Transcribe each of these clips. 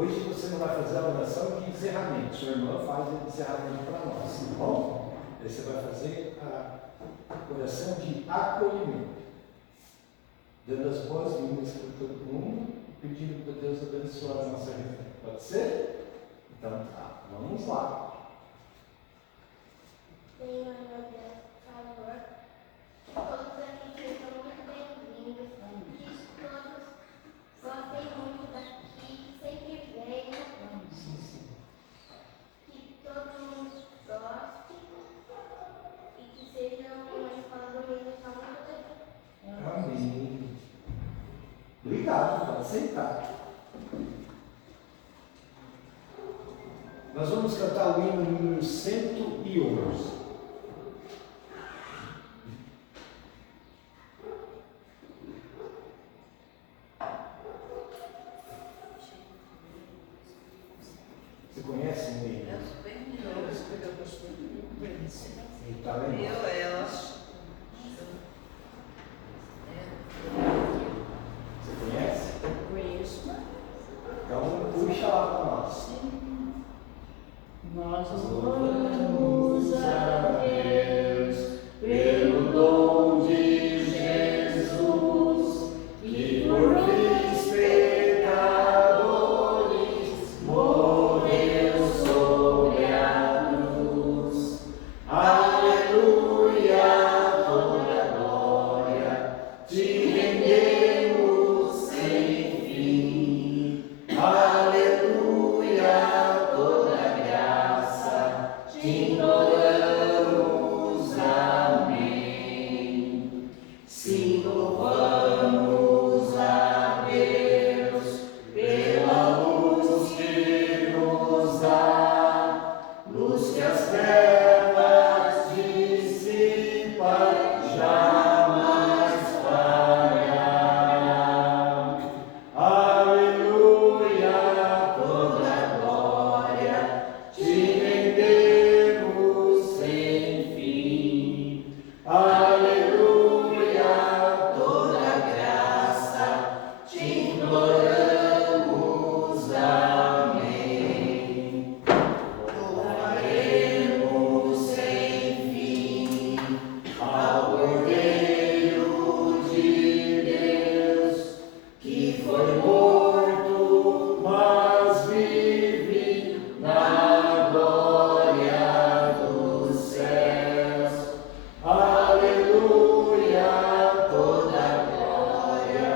Hoje você não vai fazer a oração de encerramento, sua irmã faz o encerramento para nós, tá bom? Aí você vai fazer a oração de acolhimento, dando as boas-vindas para todo mundo, pedindo para Deus abençoar a nossa vida. Pode ser? Então tá, vamos lá. Senhor, meu Deus, por favor, que todos aqui sejam muito bem-vindos, que todos gostem muito daqui, que sempre venham, que todo mundo goste e que seja uma escola dominical muito legal. Amém. Obrigado, pode sentar. Nós vamos cantar o hino número 111. Você conhece o hino? Está lembrado? Você conhece? Conheço. Então puxa lá para nós. Nós louvamos a Deus pelo dom de Jesus, que por nós pecadores morreu sobre a cruz. Aleluia, toda glória te rendemos sem fim. Aleluia, toda graça te imploramos. Amém. Sim, louvamos a Deus pela luz que nos dá, luz que as trevas dissipa, jamais falhará. Aleluia, toda glória te rendemos sem fim. Aleluia, toda graça te imploramos. Amém. Louvaremos sem fim ao Cordeiro de Deus, que foi morto, mas vive na glória dos céus. Aleluia, toda glória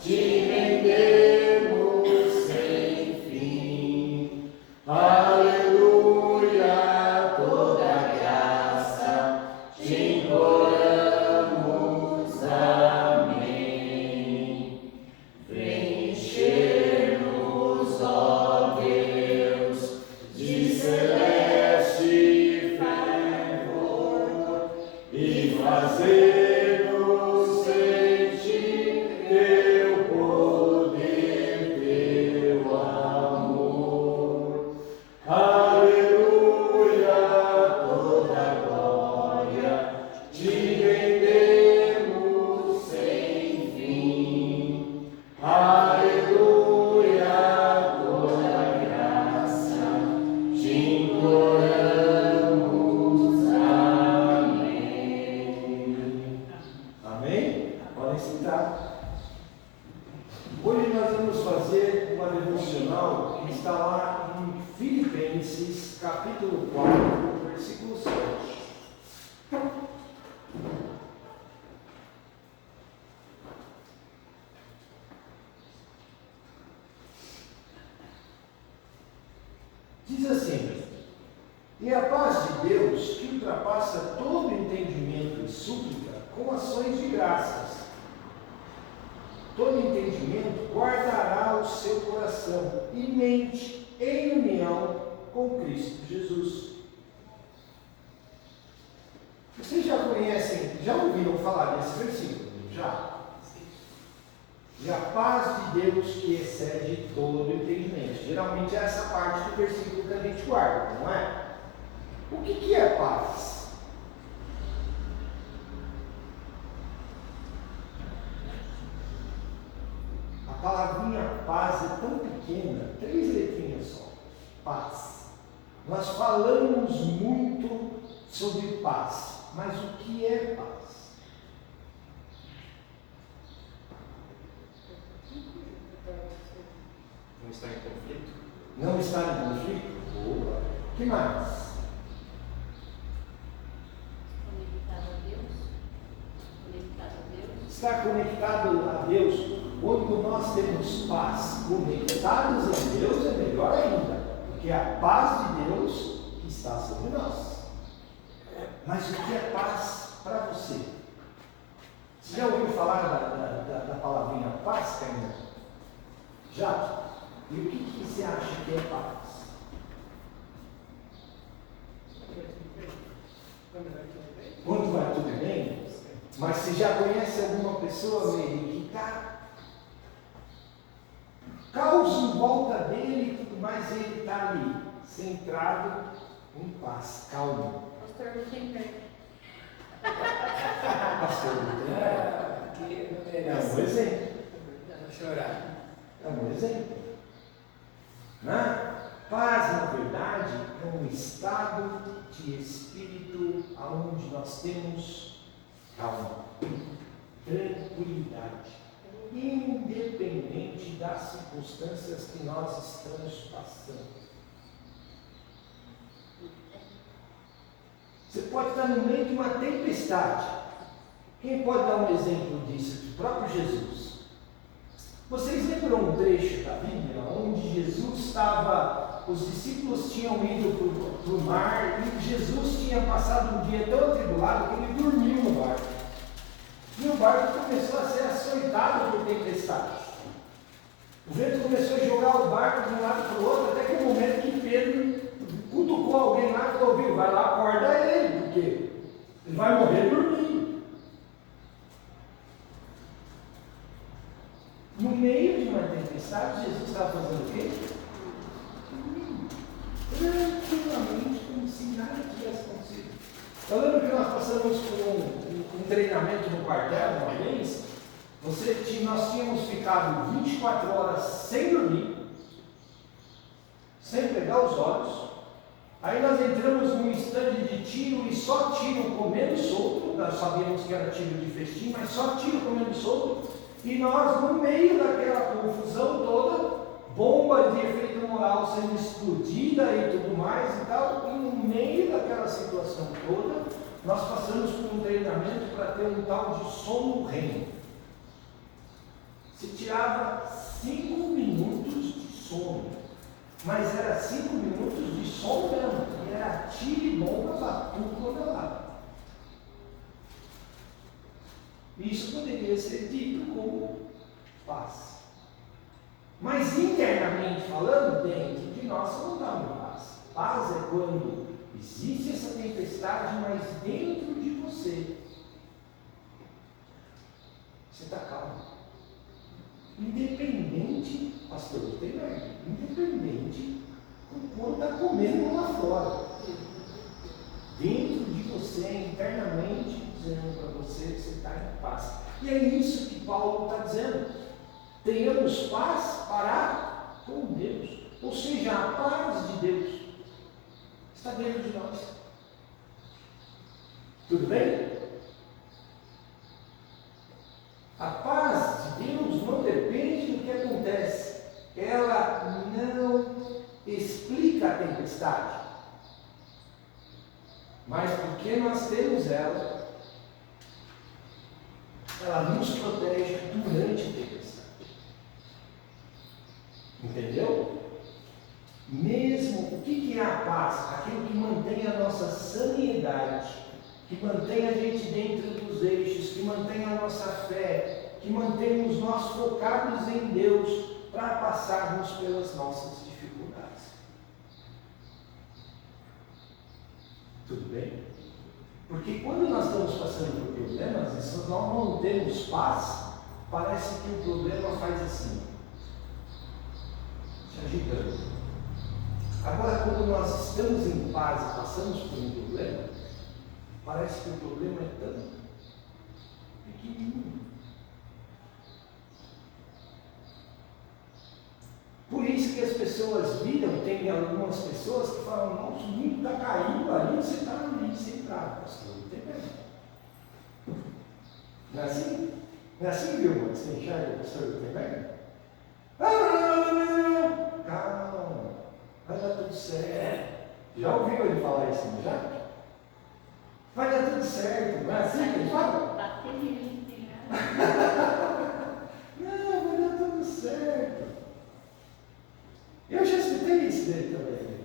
te rendemos sem fim. Aleluia, toda graça te imploramos. Amém. Vem encher-nos, ó Deus, de celeste fervor e fazer-nos sentir teu poder, teu amor. Aleluia, toda glória te rendemos sem fim. Aleluia, toda graça te imploramos. Amém. Amém? Podem sentar. Hoje nós vamos fazer uma devocional que está lá em Filipenses, capítulo 4, versículo 7. Diz assim: e a paz de Deus, que ultrapassa todo entendimento e súplica, com ações de graças, todo entendimento guardará o seu coração e mente em união com Cristo Jesus. Vocês já conhecem, já ouviram falar desse versículo? Já? E a paz de Deus que excede todo entendimento. Geralmente é essa parte do versículo que a gente guarda, não é? O que é paz? A palavrinha paz é tão pequena, 3 letrinhas só. Paz. Nós falamos muito sobre paz, mas o que é paz? Não está em conflito? Não estar em conflito? Boa. O que mais? Conectado a Deus. Conectado a Deus. Estar conectado a Deus. Quando nós temos paz, conectados a Deus, é melhor ainda, porque é a paz de Deus que está sobre nós. Mas o que é paz para você? Você já ouviu falar da palavrinha paz, Caína? Já? E o que você acha que é paz? Quando vai tudo bem? Mas você já conhece alguma pessoa, Meire, que está caos em volta dele e tudo mais, ele está ali, centrado em paz, calmo. Pastor Gutenberg. Pastor Gutenberg. Aqui não É merece. um exemplo. Não chorar. É um exemplo. Né? Paz, na verdade, é um estado de espírito onde nós temos calma, tranquilidade, independente das circunstâncias que nós estamos passando. Você pode estar no meio de uma tempestade. Quem pode dar um exemplo disso? O próprio Jesus. Vocês lembram um trecho da Bíblia onde Jesus estava, os discípulos tinham ido para o mar e Jesus tinha passado um dia tão atribulado que ele dormiu no barco. E o barco começou a ser açoitado por tempestades. O vento começou a jogar o barco de um lado para o outro, até que o momento que Pedro cutucou alguém lá e falou: viu, vai lá, acorda ele, porque ele vai morrer dormindo. No meio de uma tempestade, Jesus estava fazendo o quê? Tranquilamente, como se nada tivesse acontecido. Eu lembro que nós passamos por um treinamento no quartel uma vez. Nós tínhamos ficado 24 horas sem dormir, sem pegar os olhos. Aí nós entramos num estande de tiro e só tiro comendo solto. Nós sabíamos que era tiro de festim, mas só tiro comendo solto. E nós, no meio daquela confusão toda, bomba de efeito moral sendo explodida e tudo mais e tal, e no meio daquela situação toda, nós passamos por um treinamento para ter um tal de sono REM. Se tirava 5 minutos de sono, mas era 5 minutos de sono mesmo, e era tiro e bomba para tudo quanto é lado. Isso poderia ser dito como paz. Mas internamente falando, dentro de nós não dá uma paz. Paz é quando existe essa tempestade, mas dentro de você está calmo. Independente, pastor, tem mais, independente do quanto está comendo lá fora. Dentro de você, internamente, dizendo para você que você está em paz. E é isso que Paulo está dizendo. Tenhamos paz para com Deus. Ou seja, a paz de Deus está dentro de nós. Tudo bem? A paz de Deus não depende do que acontece. Ela não explica a tempestade. Mas porque nós temos ela nos protege durante a tempestade. Entendeu? Mesmo, o que é a paz? Aquilo que mantém a nossa sanidade, que mantém a gente dentro dos eixos, que mantém a nossa fé, que mantém nós focados em Deus para passarmos pelas nossas dificuldades. Tudo bem? Porque quando nós estamos passando por problemas, se nós não temos paz, parece que o problema faz assim, se agitando. Agora, quando nós estamos em paz e passamos por um problema, parece que o problema é tão pequenininho. isso que as pessoas viram, tem algumas pessoas que falam, nossa, o mundo está caindo ali, você está ali sentado, pastor, não tem mesmo. Não é assim? Não é assim, viu? Você enxerga o pastor Gutenberg? Calma, vai dar tudo certo. Já ouviu ele falar isso, não já? Vai dar tudo certo, não é assim que ele fala? Bater nele, Não, vai dar tudo certo. Eu já escutei isso dele também.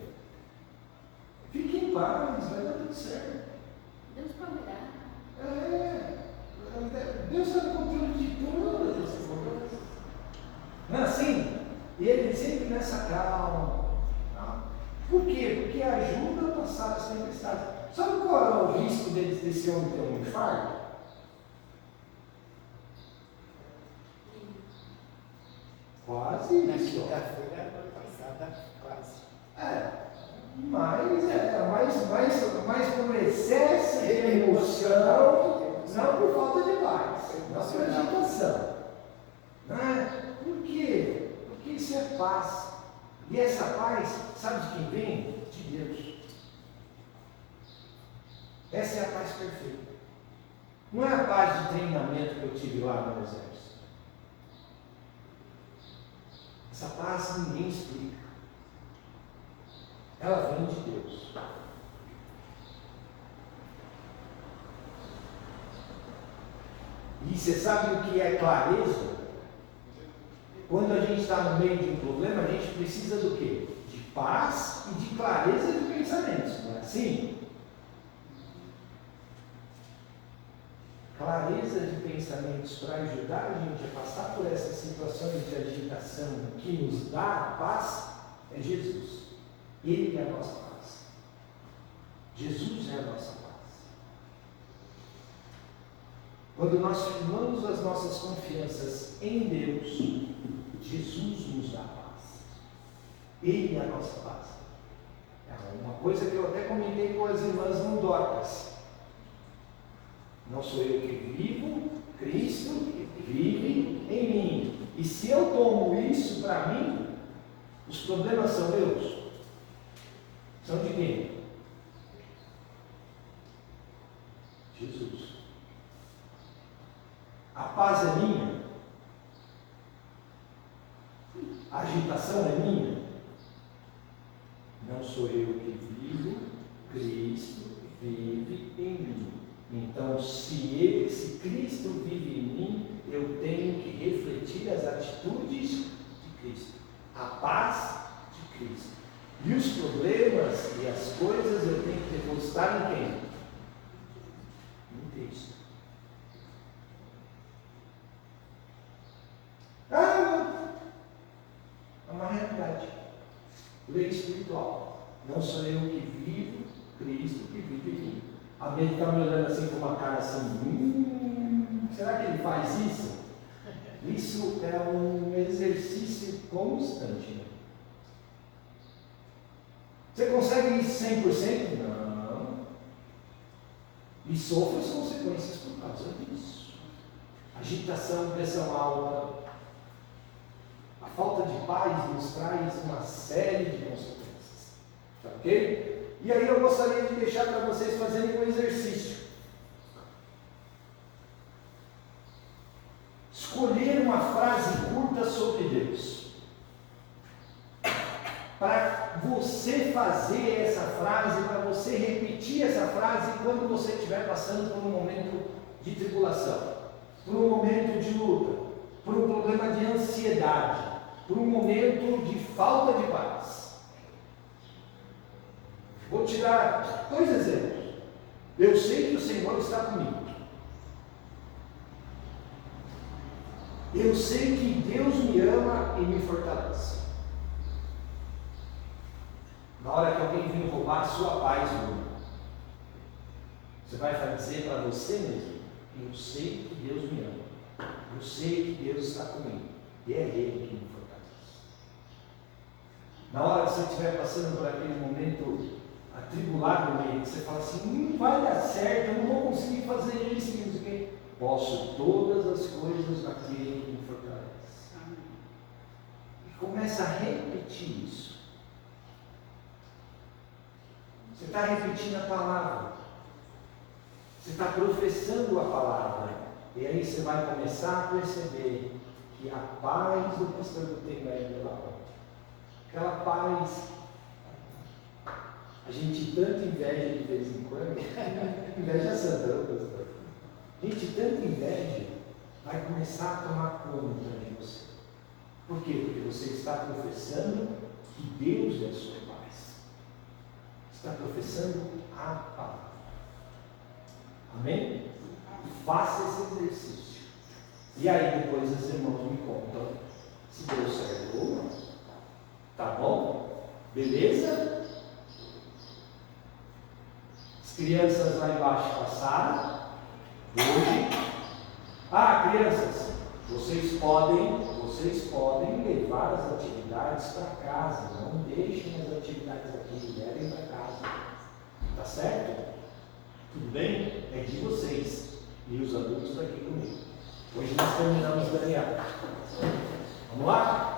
Fique em paz, vai dar tudo certo. Deus proverá. Deus está no controle de todas as coisas. Não é assim? E ele sempre nessa calma. Tá? Por quê? Porque ajuda a passar as tempestades. Sabe qual é o risco desse homem ter um infarto? Quase Na isso. quinta-feira, ano passada, quase. Mas por excesso de emoção, não por falta de paz, não por agitação. Não é? Por quê? Porque isso é paz. E essa paz, sabe de quem vem? De Deus. Essa é a paz perfeita. Não é a paz de treinamento que eu tive lá no exército. Essa paz ninguém explica. Ela vem de Deus. E você sabe o que é clareza? Quando a gente está no meio de um problema, a gente precisa do quê? De paz e de clareza de pensamentos, não é assim? Clareza de pensamentos para ajudar a gente a passar por essas situações de agitação que nos dá a paz é Jesus. Ele é a nossa paz. Jesus é a nossa paz. Quando nós firmamos as nossas confianças em Deus, Jesus nos dá paz. Ele é a nossa paz. É uma coisa que eu até comentei com as irmãs não Dorcas. Não sou eu que vivo, Cristo vive em mim. E se eu tomo isso para mim, os problemas são meus? São de quem? Jesus. A paz é minha? A agitação é minha? Não sou eu que vivo, Cristo vive em mim. Então, se Cristo vive em mim, eu tenho que refletir as atitudes de Cristo, a paz de Cristo. E os problemas e as coisas eu tenho que depositar em quem? Em Cristo. É uma realidade. Lei espiritual. Não sou eu que vivo, Cristo que vive em mim. A mente está me olhando assim com uma cara assim, será que ele faz isso? Isso é um exercício constante. Né? Você consegue isso 100%? Não. E sofre as consequências por causa disso. Agitação, pressão alta. A falta de paz nos traz uma série de consequências. Tá ok? E aí eu gostaria de deixar para vocês fazerem um exercício. Escolher uma frase curta sobre Deus. Para você fazer essa frase, para você repetir essa frase quando você estiver passando por um momento de tribulação, por um momento de luta, por um problema de ansiedade, por um momento de falta de paz. Vou te dar 2 exemplos. Eu sei que o Senhor está comigo. Eu sei que Deus me ama e me fortalece. Na hora que alguém vir roubar a sua paz, você vai dizer para você mesmo: eu sei que Deus me ama. Eu sei que Deus está comigo. E é Ele que me fortalece. Na hora que você estiver passando por aquele momento atribulado no meio, você fala assim, não vai dar certo, eu não vou conseguir fazer isso, não sei o quê. Posso todas as coisas naquele que me fortalece. Começa a repetir isso. Você está repetindo a palavra. Você está professando a palavra. E aí você vai começar a perceber que a paz do pastor Gutenberg vai pela porta. Aquela paz. A gente tanto inveja de vez em quando. Inveja santa, não, pastor? A gente tanto inveja vai começar a tomar conta de você. Por quê? Porque você está professando que Deus é a sua paz. Está professando a palavra. Amém? Faça esse exercício. E aí depois os irmãos me contam se deu certo ou não. Tá bom? Beleza? As crianças lá embaixo passaram. Hoje. Crianças, vocês podem levar as atividades para casa. Não deixem as atividades aqui, levem para casa. Tá certo? Tudo bem? É de vocês. E os adultos aqui comigo. Hoje nós terminamos Daniel. Vamos lá?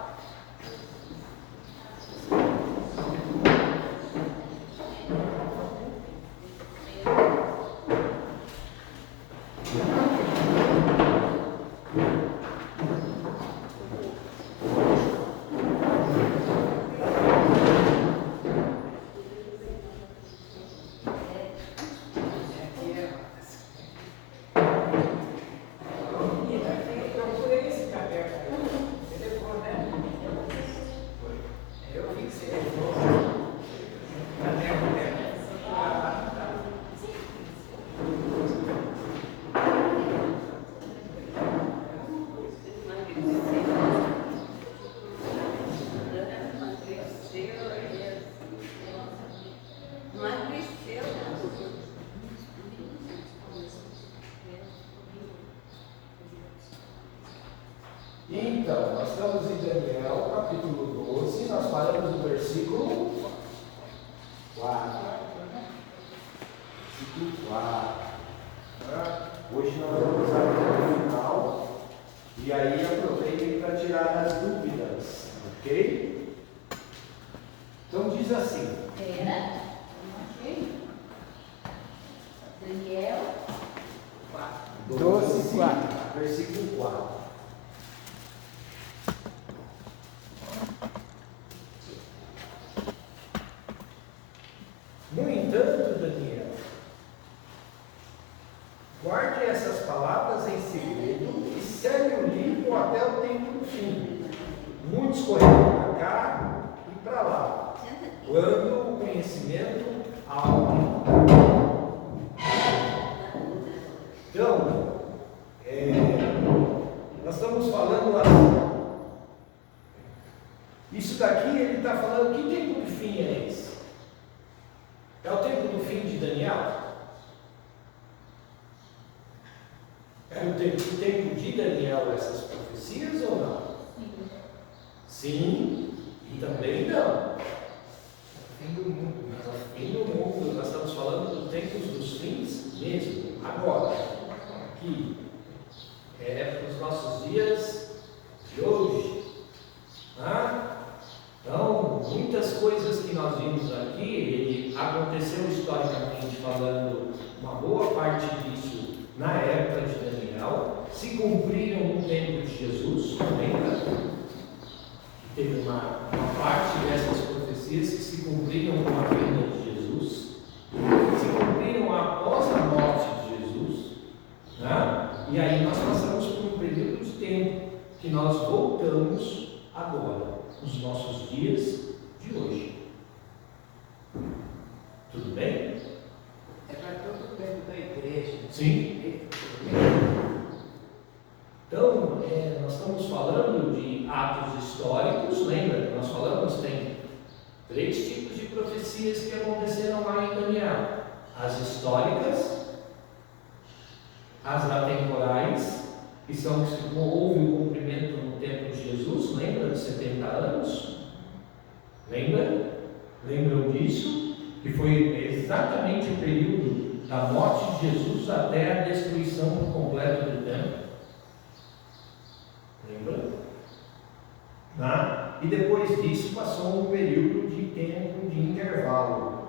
Então, nós estamos em Daniel, capítulo 12, nós paramos no versículo 4. Versículo 4. Hoje nós vamos até o final, e aí aproveitem para tirar as dúvidas, ok? Então diz assim. Daniel 12, 4. Versículo 4. No entanto, Daniel, guarde essas palavras em segredo e segue o livro até o tempo do fim. Muitos correrão para cá e para lá, quando o conhecimento aumentar. Então, nós estamos falando assim. Isso daqui ele está falando, que tempo de fim é esse? É o tempo do fim de Daniel? É o tempo de Daniel essas profecias ou não? Sim, e também não. Fim do mundo. Fim do mundo, nós estamos falando dos tempos dos fins mesmo, agora. Aqui. É para os nossos dias de hoje. Então, muitas coisas que nós vimos aqui, ele aconteceu historicamente falando, uma boa parte disso na época de Daniel, se cumpriram no tempo de Jesus, lembra? Teve uma parte dessas profecias que se cumpriram com a vinda de Jesus, se cumpriram após a morte de Jesus, né? E aí nós passamos por um período de tempo que nós voltamos agora, nos nossos dias de hoje. Tudo bem? É para todo o tempo da igreja. Sim. Então, nós estamos falando de atos históricos, lembra que nós falamos, tem 3 tipos de profecias que aconteceram lá em Daniel: as históricas, as atemporais, que são que houve o cumprimento no tempo de Jesus, lembra de 70 anos? Lembram disso? Que foi exatamente o período da morte de Jesus até a destruição por completo do templo. Lembra? E e depois disso passou um período de tempo de intervalo.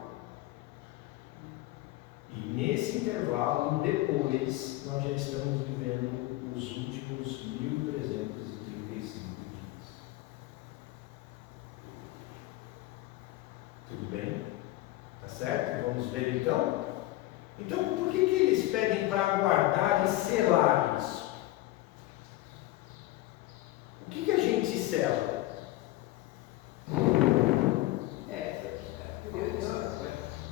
E nesse intervalo, depois, nós já estamos vivendo os últimos 1335 dias. Tudo bem? Tá certo? Vamos ver então? Então, por que eles pedem para guardar e selar isso? O que a gente sela?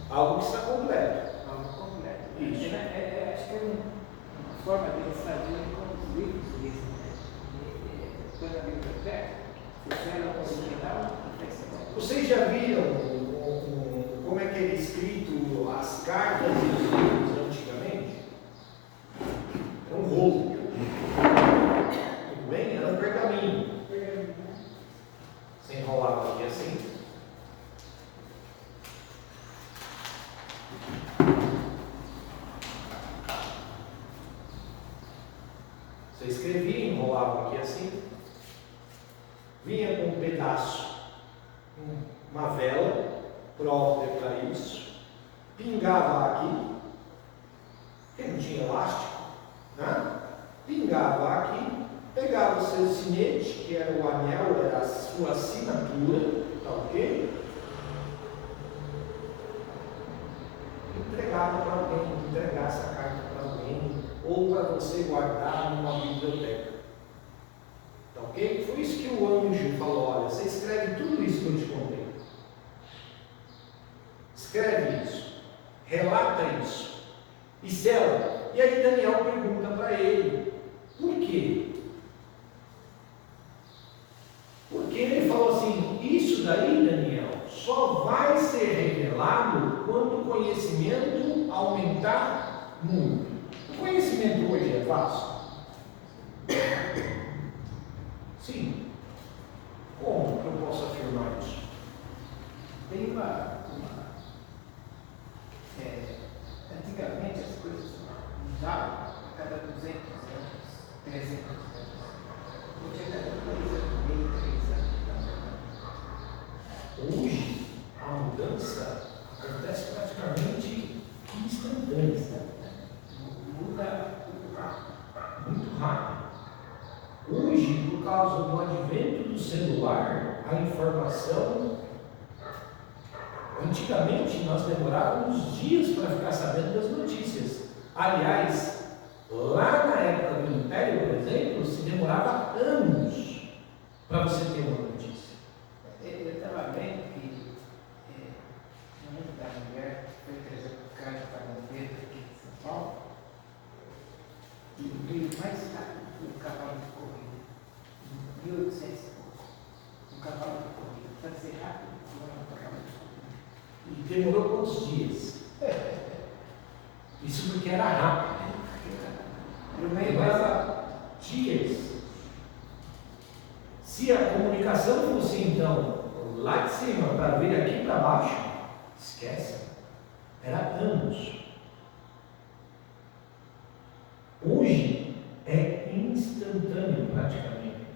Algo que está completo. Algo completo. Isso. Acho que é uma forma de eles fazerem com os livros deles, né? Quando a biblioteca, você era o original, Vocês já viram como é que era escrito as cartas e os livros antigamente? Era um rolo. Tudo bem? Era um pergaminho. Você enrolava aqui assim. Você escrevia, enrolava aqui assim. Vinha com um pedaço, uma vela própria para isso, pingava aqui, porque não tinha elástico, né? Pingava aqui, pegava o seu sinete, que era o anel, era a sua assinatura, tá ok? Entregava para alguém, entregar essa carta para alguém, ou para você guardar numa biblioteca. Tá ok? Foi isso que o anjo falou: olha, você escreve tudo isso que eu te contei. Escreve isso, relata isso e sela. E aí Daniel pergunta para ele: por quê? Porque ele falou assim: isso daí, Daniel, só vai ser revelado quando o conhecimento aumentar muito. O conhecimento hoje é fácil? Sim. Como que eu posso afirmar isso? Tem antigamente as coisas mudavam a cada 200 anos, 300 anos. Hoje é cada 2 anos, meio, 3 anos. Hoje, a mudança acontece praticamente instantânea. Muda Muito rápido. Hoje, por causa do advento do celular, a informação. Antigamente, nós demorávamos dias para ficar sabendo das notícias. Aliás, lá na época do Império, por exemplo, se demorava anos para você ter uma notícia. Eu estava vendo que o mundo da mulher foi trazer o carro para Dom Pedro aqui em São Paulo, e o meio mais rápido foi o cavalo de corrida, em 1800 e pouco. Um cavalo de corrida, para ser rápido, um cavalo de corrida. E demorou quantos dias? Isso porque era rápido. No meio mais rápido. Demorava dias. Se a comunicação fosse então lá de cima para vir aqui para baixo, esquece. Era anos. Hoje é instantâneo praticamente.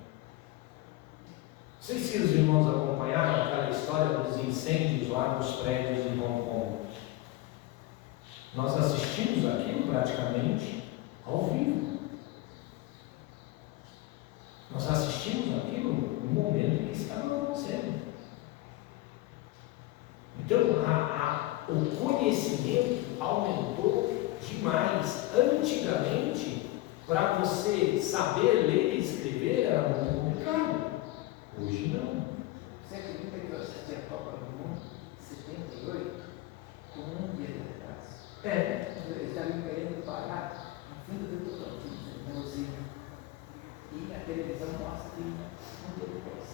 Não sei se os irmãos acompanharam aquela história dos incêndios lá nos prédios em Hong Kong. Nós assistimos aquilo praticamente ao vivo. Nós assistimos aquilo no momento em que estava acontecendo. Então, o conhecimento aumentou demais. Antigamente, para você saber ler e escrever era muito complicado. Hoje não. Você acredita que eu assisti a Copa do Mundo em 78, com um dia de atraso? Eles estavam querendo parar no fim do Tocantins, no Brasil. E a televisão mostra que um dia depois.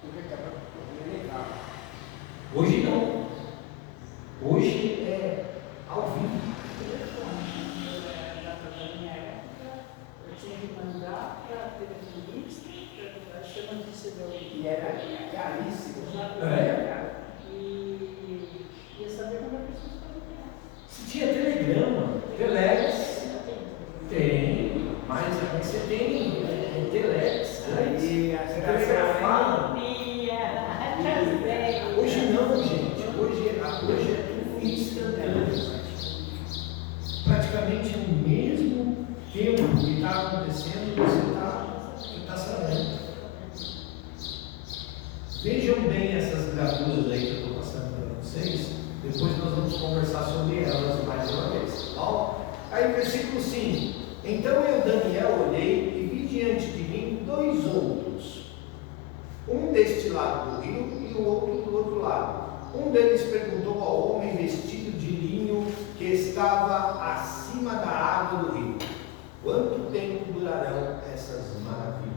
Porque acabou de correr legal. Hoje não. Hoje é ao vivo. Na minha época, eu tinha que mandar para a telefonista, para a notícia do E era caríssimo. E ia saber como a pessoa estava. Se tinha telegrama, telex, tem, mas você tem telex. Aí a Telefone. vamos conversar sobre elas mais uma vez, tá bom? Aí versículo 5. Então eu, Daniel, olhei e vi diante de mim 2 outros, um deste lado do rio e o outro do outro lado. Um deles perguntou ao homem vestido de linho que estava acima da água do rio: quanto tempo durarão essas maravilhas?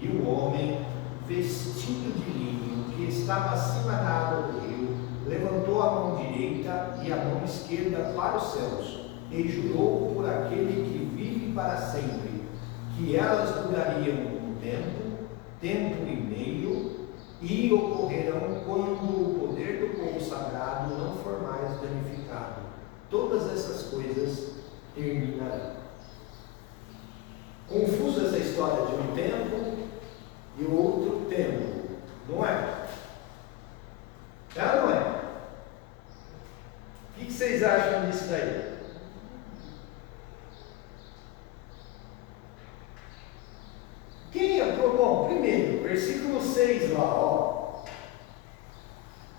E o homem vestido de linho que estava acima da água do rio levantou a mão direita e a mão esquerda para os céus e jurou por aquele que vive para sempre, que elas durariam um tempo, tempo e meio, e ocorrerão quando o poder do povo sagrado não for mais danificado. Todas essas coisas terminarão. Confusa essa história de um tempo e outro tempo, não é? É ou não é? O que vocês acham disso daí? Quem é? Bom, primeiro, versículo 6 lá, ó.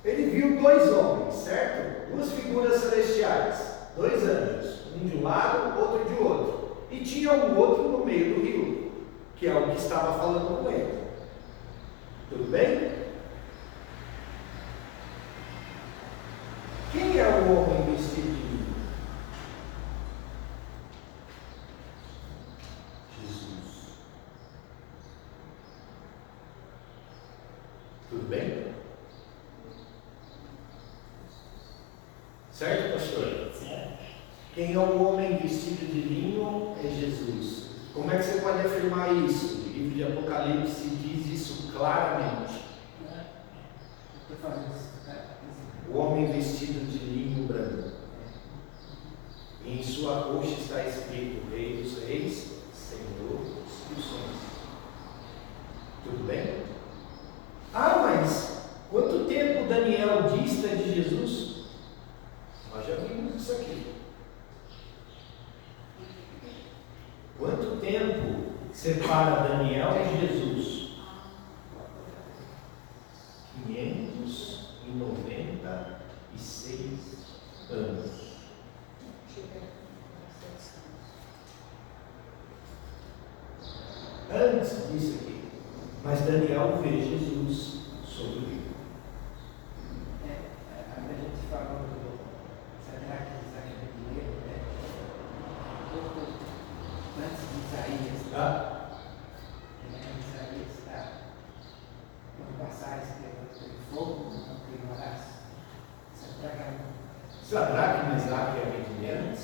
Ele viu 2 homens, certo? 2 figuras celestiais, 2 anjos, um de um lado, outro de outro. E tinha um outro no meio do rio, que é o que estava falando com ele. Tudo bem? Quem é o homem vestido de linho? Jesus. Tudo bem? Certo, pastor? Certo. Quem é o homem vestido de linho é Jesus. Como é que você pode afirmar isso? O livro de Apocalipse diz isso claramente. Estou fazendo isso. O homem vestido de linho branco. E em sua coxa está escrito: Rei dos Reis, Senhor dos Senhores. Tudo bem? Ah, mas quanto tempo Daniel dista de Jesus? Nós já vimos isso aqui. Quanto tempo separa Daniel de Jesus? 596 anos. Antes disso aqui, mas Daniel vê Jesus sobre o rio. A gente falou do Sadraque, Mesaque e Abednego, né? Antes de Isaías, Tá? Isaías está quando passares pelo fogo, não queimarás. Sadraque, Mesaque e Abednego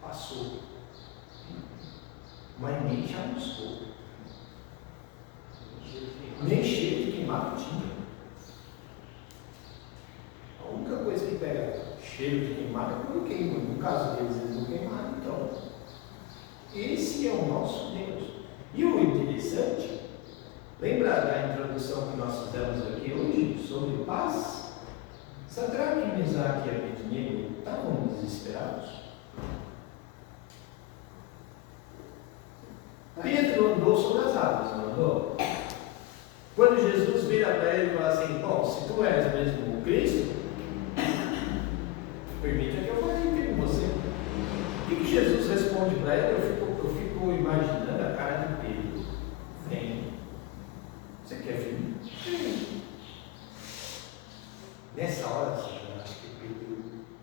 passou, mas nem já buscou. Nem cheiro de queimado tinha. A única coisa que pega cheiro de queimado é quando queima. No caso deles, eles não queimaram, então. Esse é o nosso Deus. E o interessante, lembra da introdução que nós fizemos aqui hoje sobre paz? Sadraque, Mesaque e Abednego estavam desesperados. Pedro andou sobre as águas, não andou? Quando Jesus vira para ele e fala assim: bom, se tu és mesmo o Cristo, permita que eu fale com você. O que Jesus responde para ele? Eu fico imaginando a cara de Pedro. Vem. Você quer vir? Sim. Nessa hora, eu acho que Pedro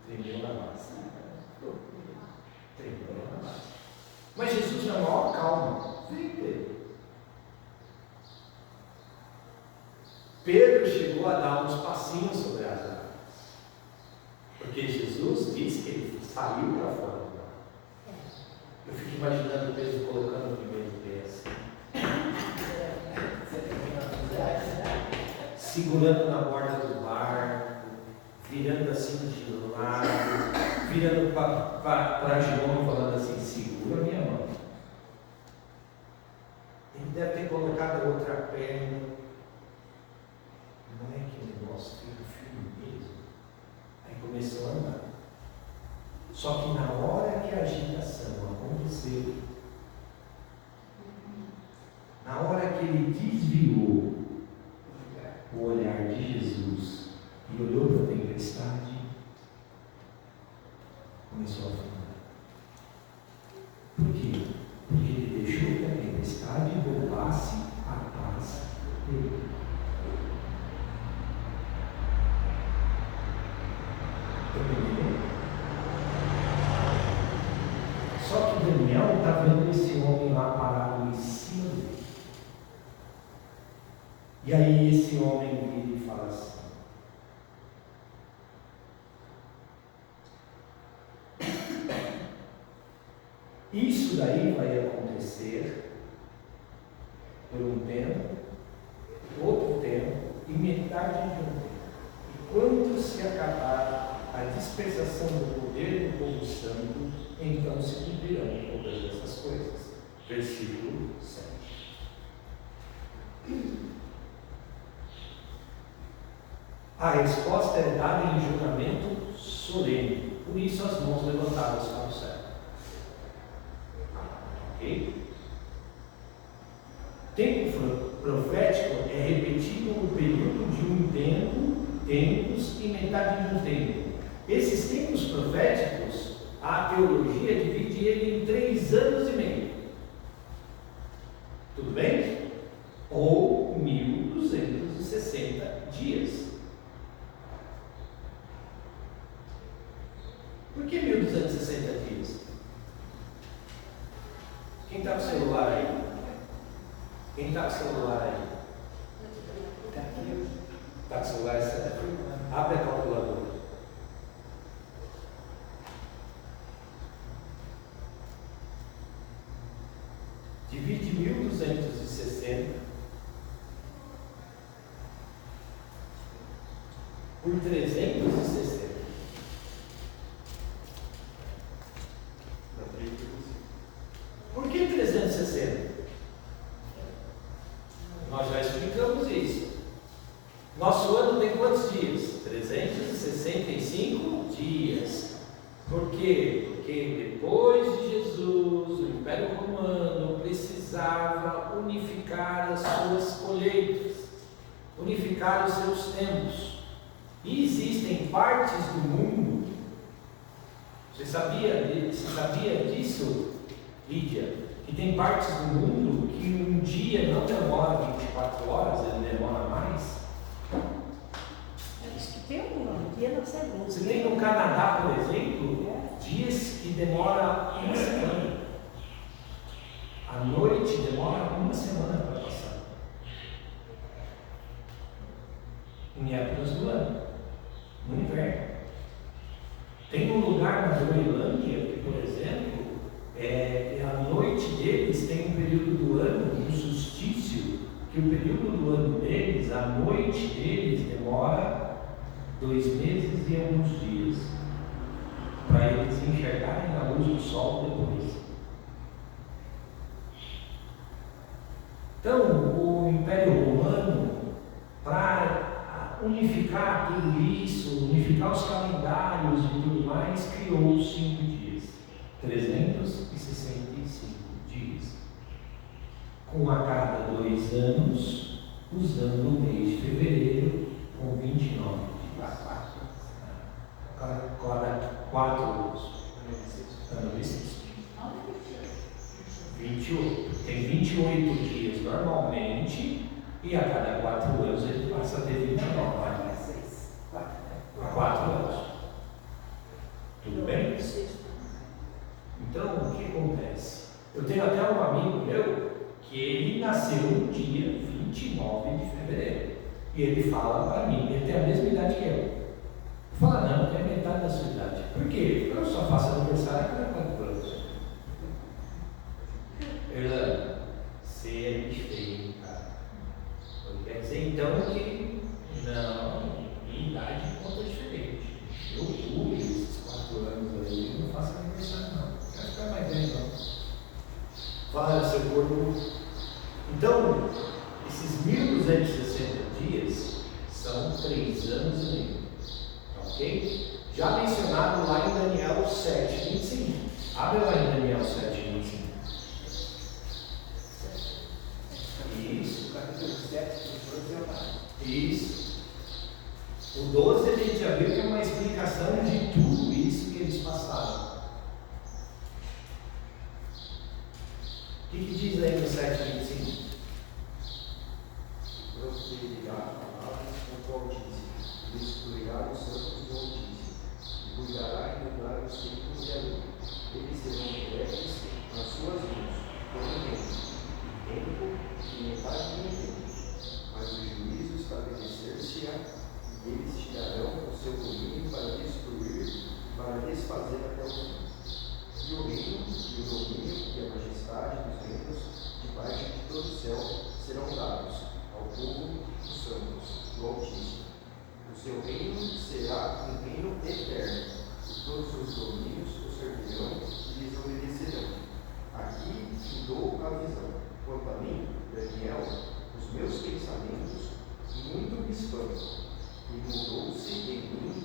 tremeu na base. Tremeu na base. Mas Jesus na maior calma. Vem, Pedro. Pedro chegou a dar uns passinhos sobre as águas. Porque Jesus disse que ele saiu para fora do mar. Eu fico imaginando Pedro colocando o primeiro pé assim, segurando na borda do barco, virando assim de lado, virando para João falando assim: segura minha mão. Ele deve ter colocado a outra perna. Não é que o negócio fica firme mesmo. Aí começou a andar. Só que na hora que a agitação aconteceu, na hora que ele desviou o olhar de Jesus e olhou para a tempestade, começou a afundar. Por quê? Porque ele deixou que a tempestade roubasse a paz dele. Entendeu? Só que Daniel está vendo esse homem lá parado em cima dele. E aí esse homem vira e fala assim: isso daí vai acontecer por um tempo, outro tempo e metade de um tempo. E quando se acabar a dispensação do poder do povo santo, então se cumprirão todas essas coisas. Versículo 7. A resposta é dada em julgamento solene, por isso as mãos levantadas para o céu. Ok? Tempo profético é repetido no período de um tempo, tempos e metade de um tempo. Esses tempos proféticos, a teologia divide ele em 3 anos e meio. Tudo bem? Ou 1260 dias. Por que 1260 dias? Quem está com o celular aí? Quem está com o celular aí? Está aqui. Está com o celular? Abre a calculadora. Divide 1260 por 360. Por que 360? Nós já explicamos isso. Nosso ano tem quantos dias? 365 dias. Por quê? Porque depois de Jesus, o Império Romano precisava unificar as suas colheitas, unificar os seus tempos. E existem partes do mundo, você sabia disso, Lídia? Que tem partes do mundo que um dia não demora 24 horas, ele demora mais. Acho que tem um dia na segunda. Você tem no Canadá, por exemplo, dias que demora uma semana. A noite demora uma semana para passar. Em épocas do ano, no inverno. Tem um lugar na Groenlândia que, por exemplo, a noite deles tem um período do ano, um solstício, que o período do ano deles, a noite deles demora 2 meses e alguns dias, para eles enxergarem a luz do sol depois. Então, o Império Romano, para unificar tudo isso, unificar os calendários e tudo mais, criou 5 dias, 365 dias, com a cada 2 anos, usando o mês de fevereiro com 29 dias. Cada 4 anos. Ano bissexto. 28. Tem 28 dias normalmente, e a cada 4 anos ele passa a ter 29. 4 anos. Tudo bem? Então, o que acontece? Eu tenho até um amigo meu que ele nasceu no dia 29 de fevereiro. E ele fala para mim, ele tem a mesma idade que eu. Fala, não, tem metade da sua idade. Por quê? Porque eu só faço aniversário a cada 4 anos. Você é bicho feio, cara. Quer dizer então que não, minha idade conta diferente. Eu pulo esses 4 anos aí, eu não faço aniversário não. Não quero ficar mais velho não. Fala seu corpo. Então, esses 1260 dias são 3 anos e meio. Ok? Já mencionado lá em Daniel 7:25. Abre lá em Daniel 7:25. Isso. Isso. O 12 a gente já viu que é uma explicação de tudo isso que eles passaram. que diz aí no 7:25? Proferirá palavras contra o Altíssimo, e destruirá os santos do Altíssimo, e cuidará em mudar os tempos de lei. Eles serão entregues nas suas mãos, por tempo e metade de tempo. Mas o juízo estabelecer-se-á, e eles tirarão o seu domínio para destruir, para desfazer até o fim. E o reino, e o domínio, e a majestade dos reinos, debaixo de todo o céu, serão dados ao povo dos santos, do Altíssimo. O seu reino será um reino eterno, e todos os domínios o servirão e lhes obedecerão. Aqui te dou a visão. Quanto a mim, Daniel, os meus pensamentos muito me espantam, e mudou-se em mim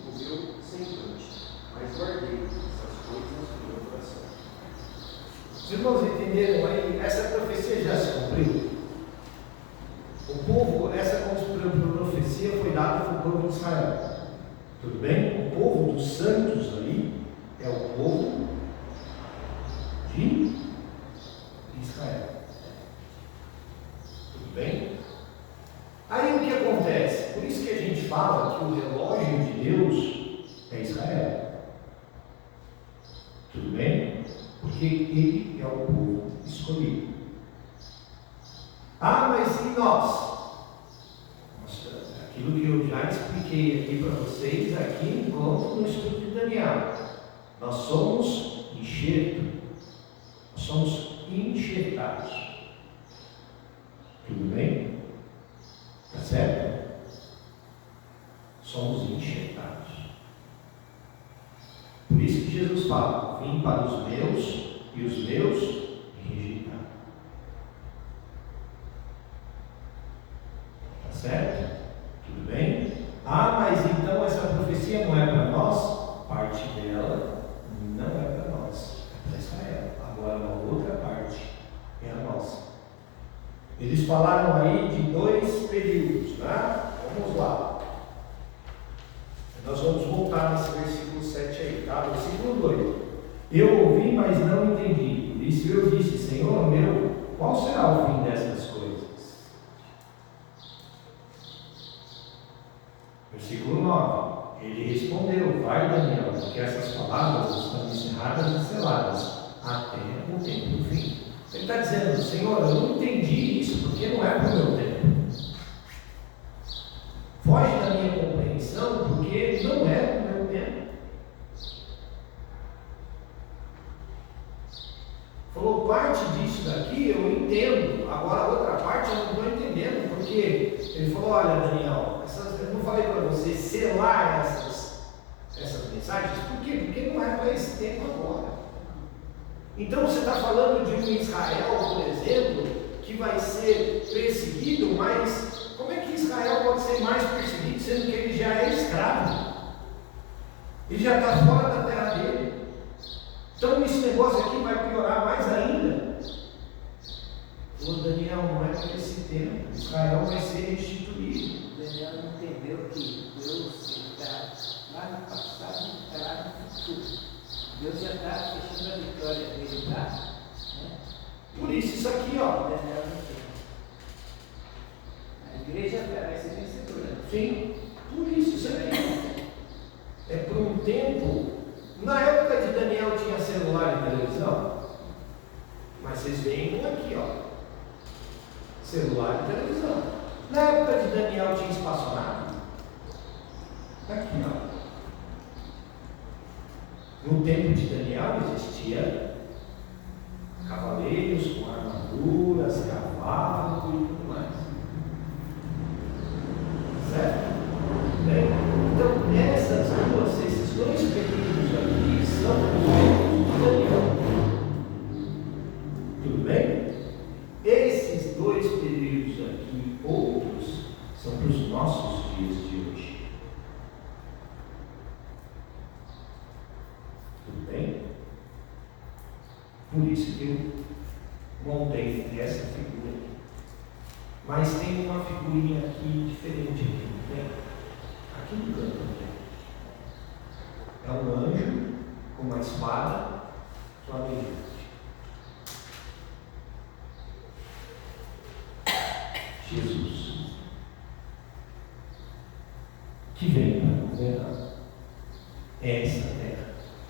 o meu semblante, mas guardei essas coisas no meu coração. Os irmãos entenderam aí? Essa profecia já se cumpriu. O povo, essa profecia foi dada para o povo de Israel. Tudo bem? O povo dos santos ali é o povo de Israel. Tudo bem? Aí o que acontece? Por isso que a gente fala que o relógio de Deus é Israel. Tudo bem? Porque ele é o povo escolhido. Ah, mas e nós? Aquilo que eu já expliquei aqui para vocês, aqui enquanto no estudo de Daniel. Nós somos enxerto. Nós somos enxertados. Tudo bem? Está certo? Somos enxertados. Por isso que Jesus fala: vim para os meus e os meus rejeitaram. Está certo? Tudo bem? Ah, mas então essa profecia não é para nós? Parte dela não é para nós, é para Israel. Agora uma outra parte é a nossa. Eles falaram aí de 2 períodos, né? Vamos lá. Nós vamos voltar nesse versículo 7 aí, tá? Versículo 2. Eu ouvi, mas não entendi. Por isso eu disse: Senhor meu, qual será o fim dessas coisas? Versículo 9. Ele respondeu: vai, Daniel, porque essas palavras estão encerradas e seladas até o tempo do fim. Ele está dizendo: Senhor, eu não entendi isso, porque não é para o meu tempo. Foge da minha compreensão, porque não é para o meu tempo. Falou, parte disso daqui eu entendo, agora a outra parte eu não estou entendendo, porque ele falou: olha, Daniel, eu não falei para você selar essas mensagens, por quê? Porque não é para esse tempo agora. Então você está falando de um Israel, por exemplo, que vai ser perseguido, mas como é que Israel pode ser mais perseguido, sendo que ele já é escravo? Ele já está fora da terra dele. Então esse negócio aqui vai piorar mais ainda. Ô Daniel, não é para esse tempo. Israel vai ser restituído. Daniel não entendeu que Deus está lá no passado e está lá no futuro. Deus já está fechando a vitória dele lá. Né? Por isso aqui, ó. Daniel não entendeu. A igreja vai ser vencedora. Sim, por isso aqui. É por um tempo. Na época de Daniel tinha celular e televisão. Mas vocês veem um aqui, ó. Celular e televisão. Na época de Daniel tinha espaçonave. Aqui, ó. No tempo de Daniel existia cavaleiros com armaduras, cavalos e tudo mais. Certo? Bem, então esses 2 períodos aqui são os períodos de Daniel. Tudo bem? Esses 2 períodos aqui, outros, são para os nossos dias de hoje. Tudo bem? Por isso que eu montei essa figura aqui. Mas tem uma figurinha aqui diferente aqui, não tem? Aqui no canto aqui. É um anjo com uma espada flamejante. Jesus, que vem para governar essa terra.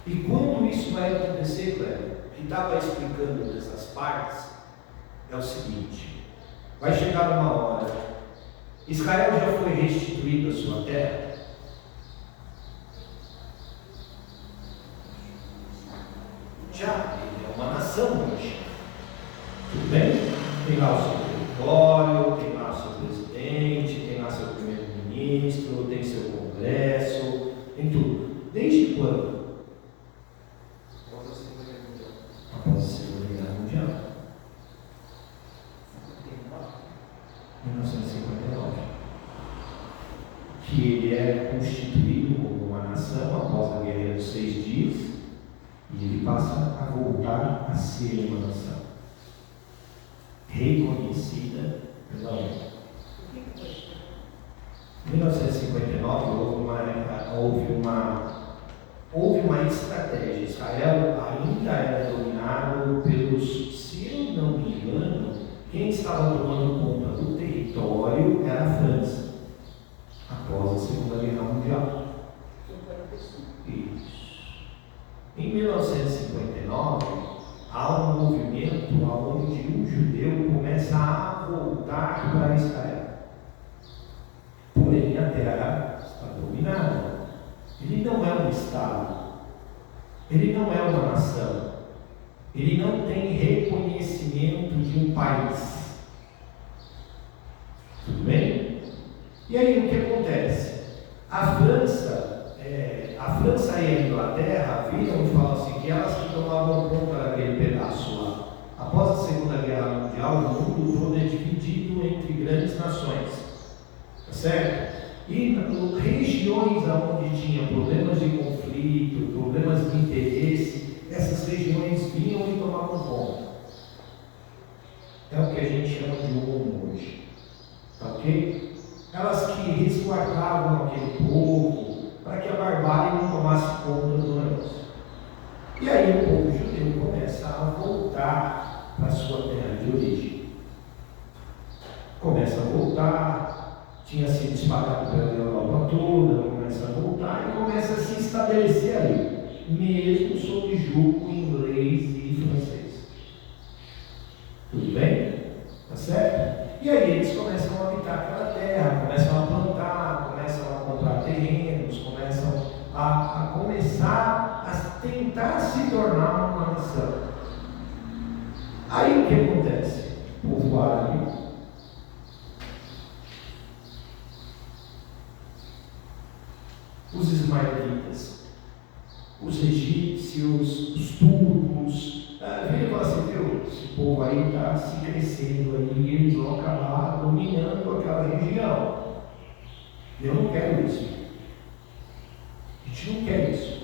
E quando isso vai acontecer, Cleber, que estava explicando dessas partes, é o seguinte: vai chegar uma hora, Israel já foi restituído à sua terra. Já, ele é uma nação hoje. Tudo bem? Tem lá o seu território, tem lá o seu presidente, tem lá seu primeiro-ministro, tem seu congresso, tem tudo. Desde quando? Após a Segunda Guerra Mundial. Após a Segunda Guerra Mundial. 1959. Que ele é constituído como uma nação após a Guerra dos 6 Dias, e ele passa a voltar a ser uma nação reconhecida pela ONU. Em 1959 houve uma estratégia. Israel ainda era dominado pelos, se eu não me engano, quem estava tomando conta do território era a França, após a Segunda Guerra Mundial. Isso. Em 1959, há um movimento onde um judeu começa a voltar para Israel. Porém, a terra está dominada. Ele não é um Estado. Ele não é uma nação. Ele não tem reconhecimento de um país. Tudo bem? E aí o que acontece? A França e a Inglaterra viram e falam assim, que elas que tomavam conta daquele pedaço lá. Após a Segunda Guerra Mundial, o mundo todo é dividido entre grandes nações. Tá certo? E regiões onde tinha problemas de conflito, problemas de interesse, essas regiões vinham e tomavam conta. É o que a gente chama de ONU hoje. Tá ok? Elas que resguardavam aquele povo para que a barbárie não tomasse conta do negócio. E aí o povo judeu começa a voltar para a sua terra de origem. Começa a voltar, tinha sido espalhado pela Europa toda, começa a voltar e começa a se estabelecer ali, mesmo sob jugo inglês e francês. Tudo bem? Tá certo? E aí eles começam a habitar aquela terra, começam a plantar, começam a comprar terrenos, começam a tentar se tornar uma nação. Aí o que acontece? O povo árabe os ismaelitas, os egípcios, os turcos, vem e fala assim, viu, esse povo aí está se crescendo aí, e eles vão acabar dominando aquela região. Eu não quero isso. A gente não quer isso.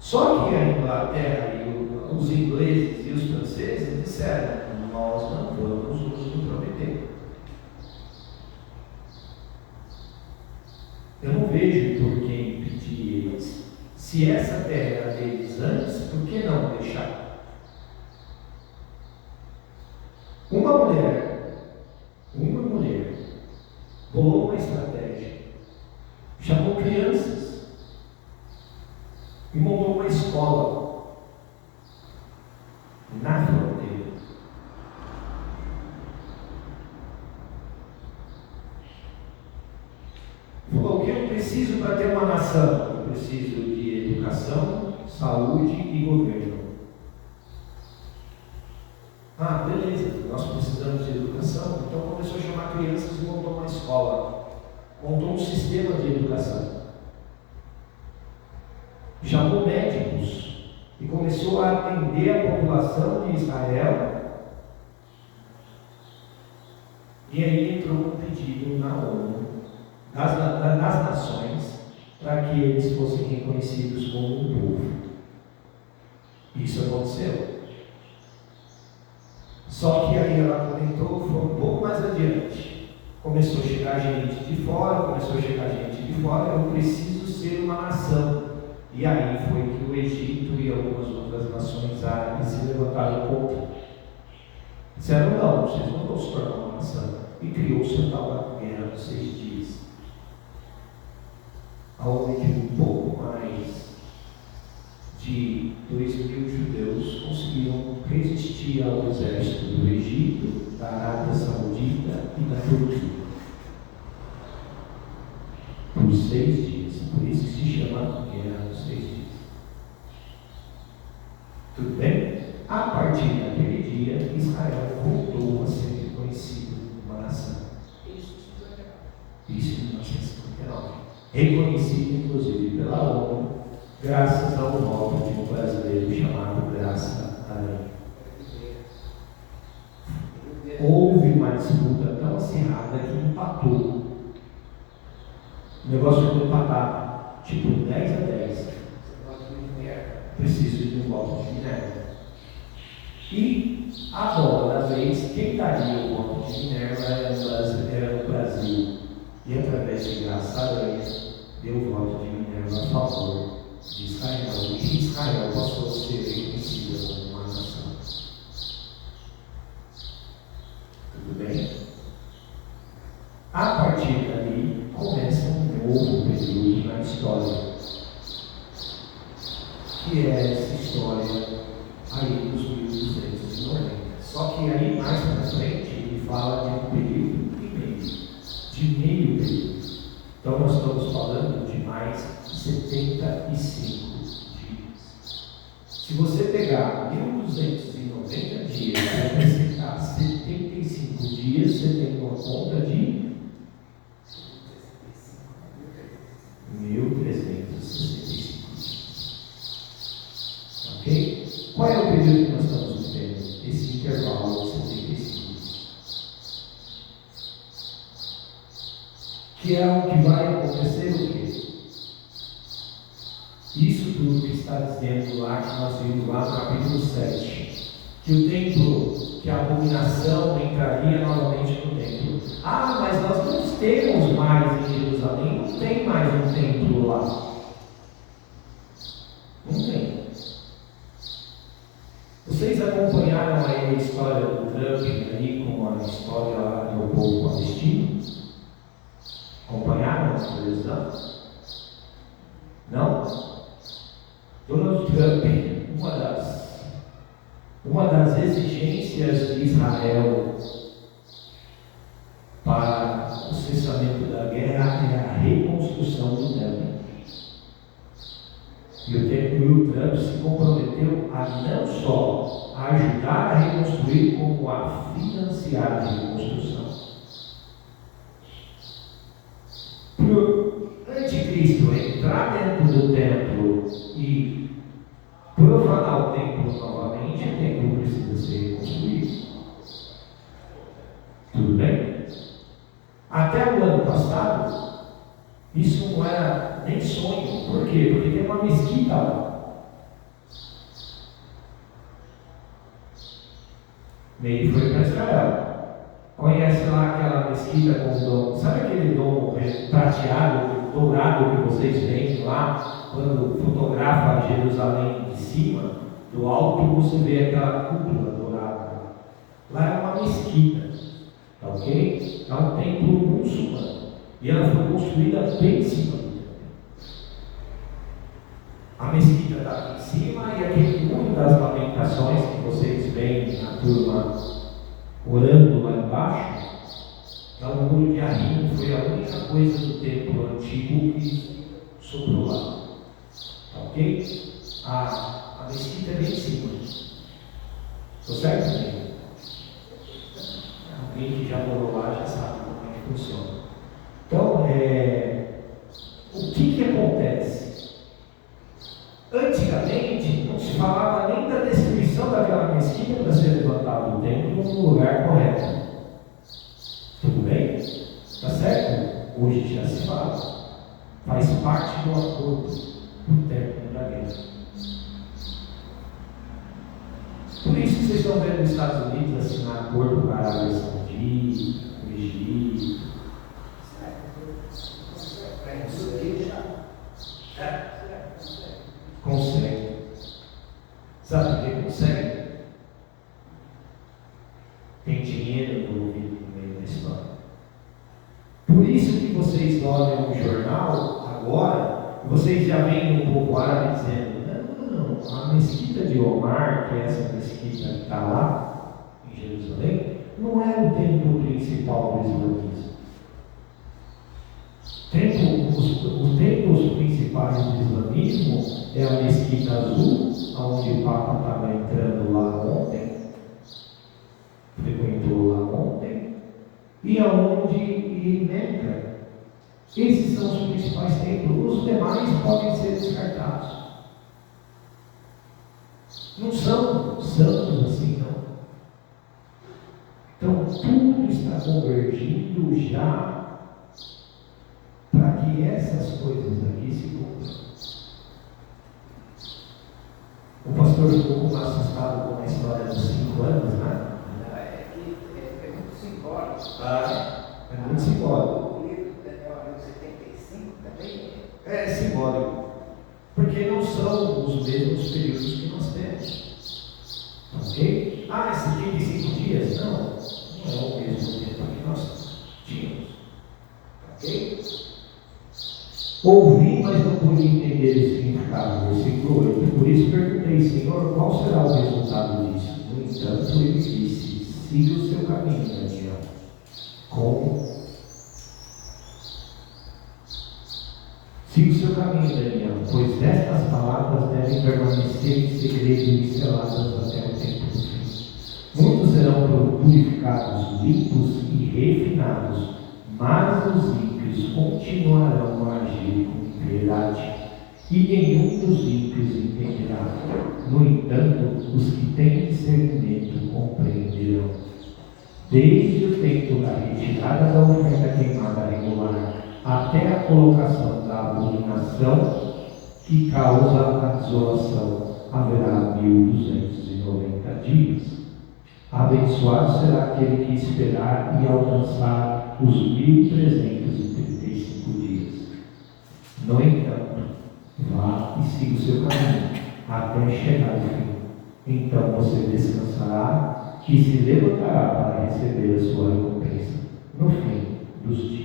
Só que a Inglaterra e os ingleses e os franceses disseram, nós não vamos nos comprometer. Eu não vejo por que impedir eles. Se essa terra era deles antes, por que não deixar? Uma mulher bolou uma estratégia, chamou crianças e montou uma escola na fronteira. Falou, o que eu preciso para ter uma nação? Eu preciso de educação, saúde e governo. Ah, beleza, nós precisamos de educação. Então começou a chamar crianças e montou uma escola. Montou um sistema de educação. Chamou médicos e começou a atender a população de Israel. E aí entrou um pedido na ONU, das nações, para que eles fossem reconhecidos como um povo. Isso aconteceu. Só que aí ela comentou, foi um pouco mais adiante. Começou a chegar gente de fora, eu preciso ser uma nação. E aí foi que o Egito e algumas outras nações árabes se levantaram contra. Disseram, não, vocês não vão se tornar uma nação. E criou-se a tal da guerra dos 6 dias. Onde um pouco mais de 2.000 judeus conseguiram resistir ao exército do Egito, da Arábia Saudita e da Turquia. Por 6 dias. Por isso que se chama Guerra dos 6 dias. Tudo bem? A partir daquele dia, Israel voltou a ser reconhecido como uma nação. Isso em 1959. Reconhecido, inclusive, pela ONU, graças ao voto de um brasileiro chamado Graça Aranha. Houve uma disputa tão acirrada que empatou. O negócio ficou empatado, tipo 10-10. Preciso de um voto de Minerva. E a bola da vez, quem daria o voto de Minerva era o Brasil. E através de Graça Aranha, deu o voto de Minerva a favor de Israel. E Israel passou a ser reconhecida como uma nação. Tudo bem? A partir dali, começa um novo período na história. Que é essa história aí dos 1290. Só que aí mais para frente ele fala de um período e meio, de meio período. Então nós estamos falando de mais 75 dias. Se você pegar 1290 dias e acrescentar 75 dias, você tem uma conta de 1365. Ok? Qual é o período que nós estamos vivendo? Esse intervalo de 75. Que é o que vai acontecer o quê? Isso tudo que está dizendo lá, que nós vimos lá no capítulo 7. Que o templo, que a abominação entraria novamente no templo. Ah, mas nós não temos mais em Jerusalém, não tem mais um templo lá. Não tem. Vocês acompanharam aí a história do Trump aí com a história lá do povo palestino? Acompanharam a televisão? Não? Donald Trump, uma das exigências de Israel para o cessamento da guerra é a reconstrução do templo. E o Trump se comprometeu a não só ajudar a reconstruir, como a financiar a reconstrução. Para o anticristo entrar dentro do templo e profanar o templo novamente, o templo precisa ser reconstruído. Tudo bem? Até o ano passado, isso não era nem sonho. Por quê? Porque tem uma mesquita lá. Meio foi para Israel. Conhece lá aquela mesquita com o dom? Sabe aquele dom prateado, dourado que vocês veem lá? Quando fotografa Jerusalém de cima, do alto você vê aquela cúpula dourada. Lá é uma mesquita. Tá ok? É um templo muçulmano. E ela foi construída bem em cima do templo. A mesquita está aqui em cima e aquele muro das lamentações que vocês veem na turma orando lá embaixo, é um muro de arrimo, foi a única coisa do templo antigo que sobrou lá. Tá ok? A mesquita é bem em cima. Estou certo? Alguém que já morou lá já sabe como é que funciona. Então, o que acontece? Antigamente, não se falava nem da destruição daquela mesquita para ser levantado o templo no lugar correto. Tudo bem? Está certo? Hoje já se fala. Faz parte do acordo do término da guerra. Por isso que vocês estão vendo os Estados Unidos assinar acordo com a Arábia Saudita, com o Egito. Consegue. Sabe por que consegue? tem dinheiro envolvido no meio da história. Por isso que vocês olham o jornal agora, vocês já veem um povo árabe dizendo, não, a mesquita de Omar, que é essa mesquita que está lá em Jerusalém, não é o templo principal do islamismo. Os templos principais do islamismo é a Mesquita Azul, onde o Papa estava entrando lá ontem, frequentou lá ontem, e em Meca. Esses são os principais templos. Os demais podem ser descartados. Não são santos assim, não. Então, tudo está convergindo já para que essas coisas aqui se cumpram. O pastor ficou um pouco assustado com a história dos 5 anos, né? É muito simbólico. É muito simbólico. O livro de Daniel 75 também É simbólico. Porque não são os mesmos períodos que nós temos. Ok? Esses 75 dias? Não é o mesmo tempo que nós tínhamos. Ok? Ouvi, mas não pude entender o significado. Versículo 8. Por isso perguntei, Senhor, qual será o resultado disso? No entanto, ele disse, siga o seu caminho, Daniel. Como? Siga o seu caminho, Daniel, pois estas palavras devem permanecer em segredo e seladas até o tempo do fim. Muitos serão purificados, limpos e refinados, mas os ímpios continuarão a agir com impiedade, e nenhum dos ímpios entenderá. No entanto, os que têm discernimento compreenderão. Desde o tempo da retirada da oferta queimada regular até a colocação da abominação que causa a desolação, haverá 1290 dias. Abençoado será aquele que esperar e alcançar os 1335 dias. No entanto, vá e siga o seu caminho até chegar ao fim. Então você descansará e se levantará para receber a sua recompensa no fim dos dias.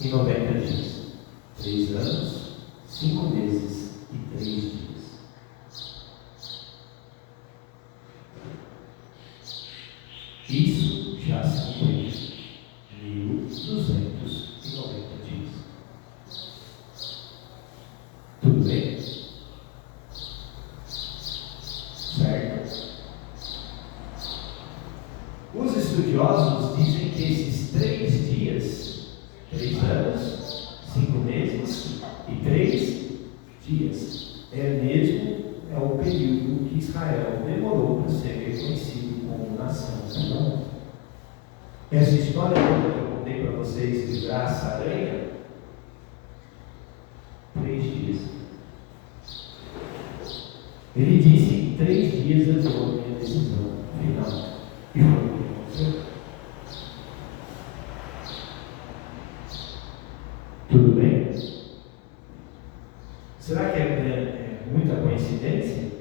Em 90 dias, 3 anos, 5 meses e 3 dias. Isso já se cumpriu. 1290 dias. Tudo bem? Certo? Os estudiosos dizem que esses 3 dias, 3 anos, 5 meses e 3 dias, é o período que Israel demorou para ser reconhecido como nação. Essa história toda que eu contei para vocês de graça aranha, 3 dias. Ele disse: em 3 dias eu dou a minha decisão final. E foi o que aconteceu. Tudo bem? Será que é muita coincidência?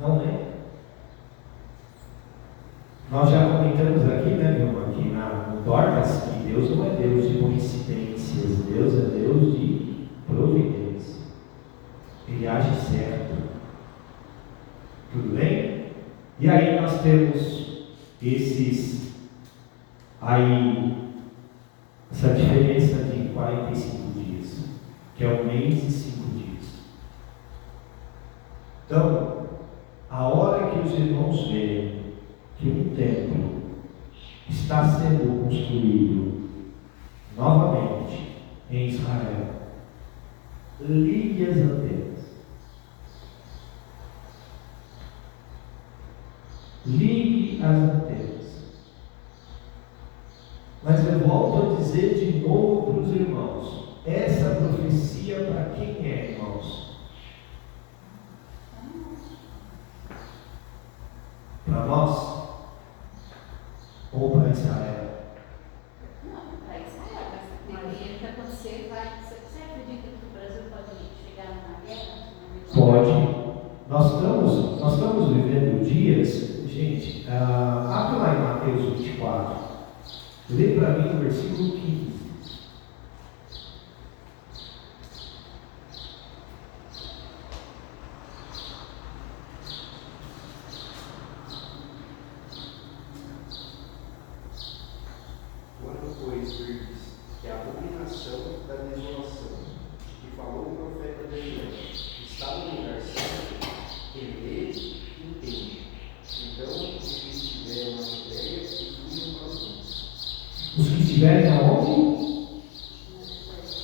Não é. Nós já comentamos aqui, né, aqui no Dorcas, que Deus não é Deus de coincidências, Deus é Deus de providência. Ele age certo. Tudo bem? E aí nós temos essa diferença de 45 dias, que é 1 mês e 5 dias. Então, a hora que os irmãos veem que um templo está sendo construído novamente em Israel, ligue as antenas. Ligue as antenas. Mas eu volto a dizer de novo para os irmãos, essa profecia para quem é, irmãos? Para nós? Ou para Israel? Não, para Israel, mas deveria que acontecer, você acredita que o Brasil pode Pode. Nós estamos vivendo dias, gente, abre lá em Mateus 24, lê para mim o versículo 15. Quando, pois, verdes que a abominação da desolação, que falou o profeta Daniel, está no lugar certo, quem lê, entende. Então, os que estiverem na Judéia, fujam para os montes. Os que estiverem aonde?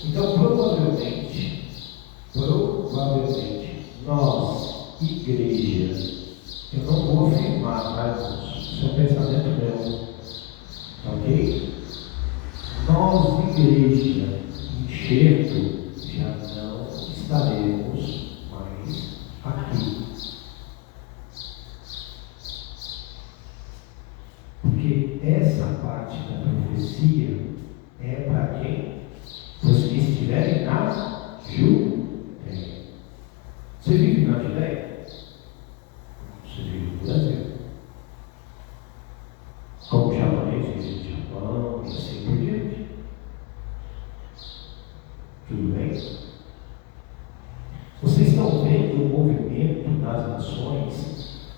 Então, provavelmente, nós, igreja, eu não vou afirmar, tá, irmãos? Isso é um pensamento meu, ok? Nós, igreja, enxerto, já não estaremos mais aqui. Porque essa parte da profecia é para quem? Os que estiverem na Judéia. Você vive na Judéia? Você vive no Brasil. Como japonês, vive no Japão e assim por diante. Tudo bem? Vocês estão vendo o movimento das nações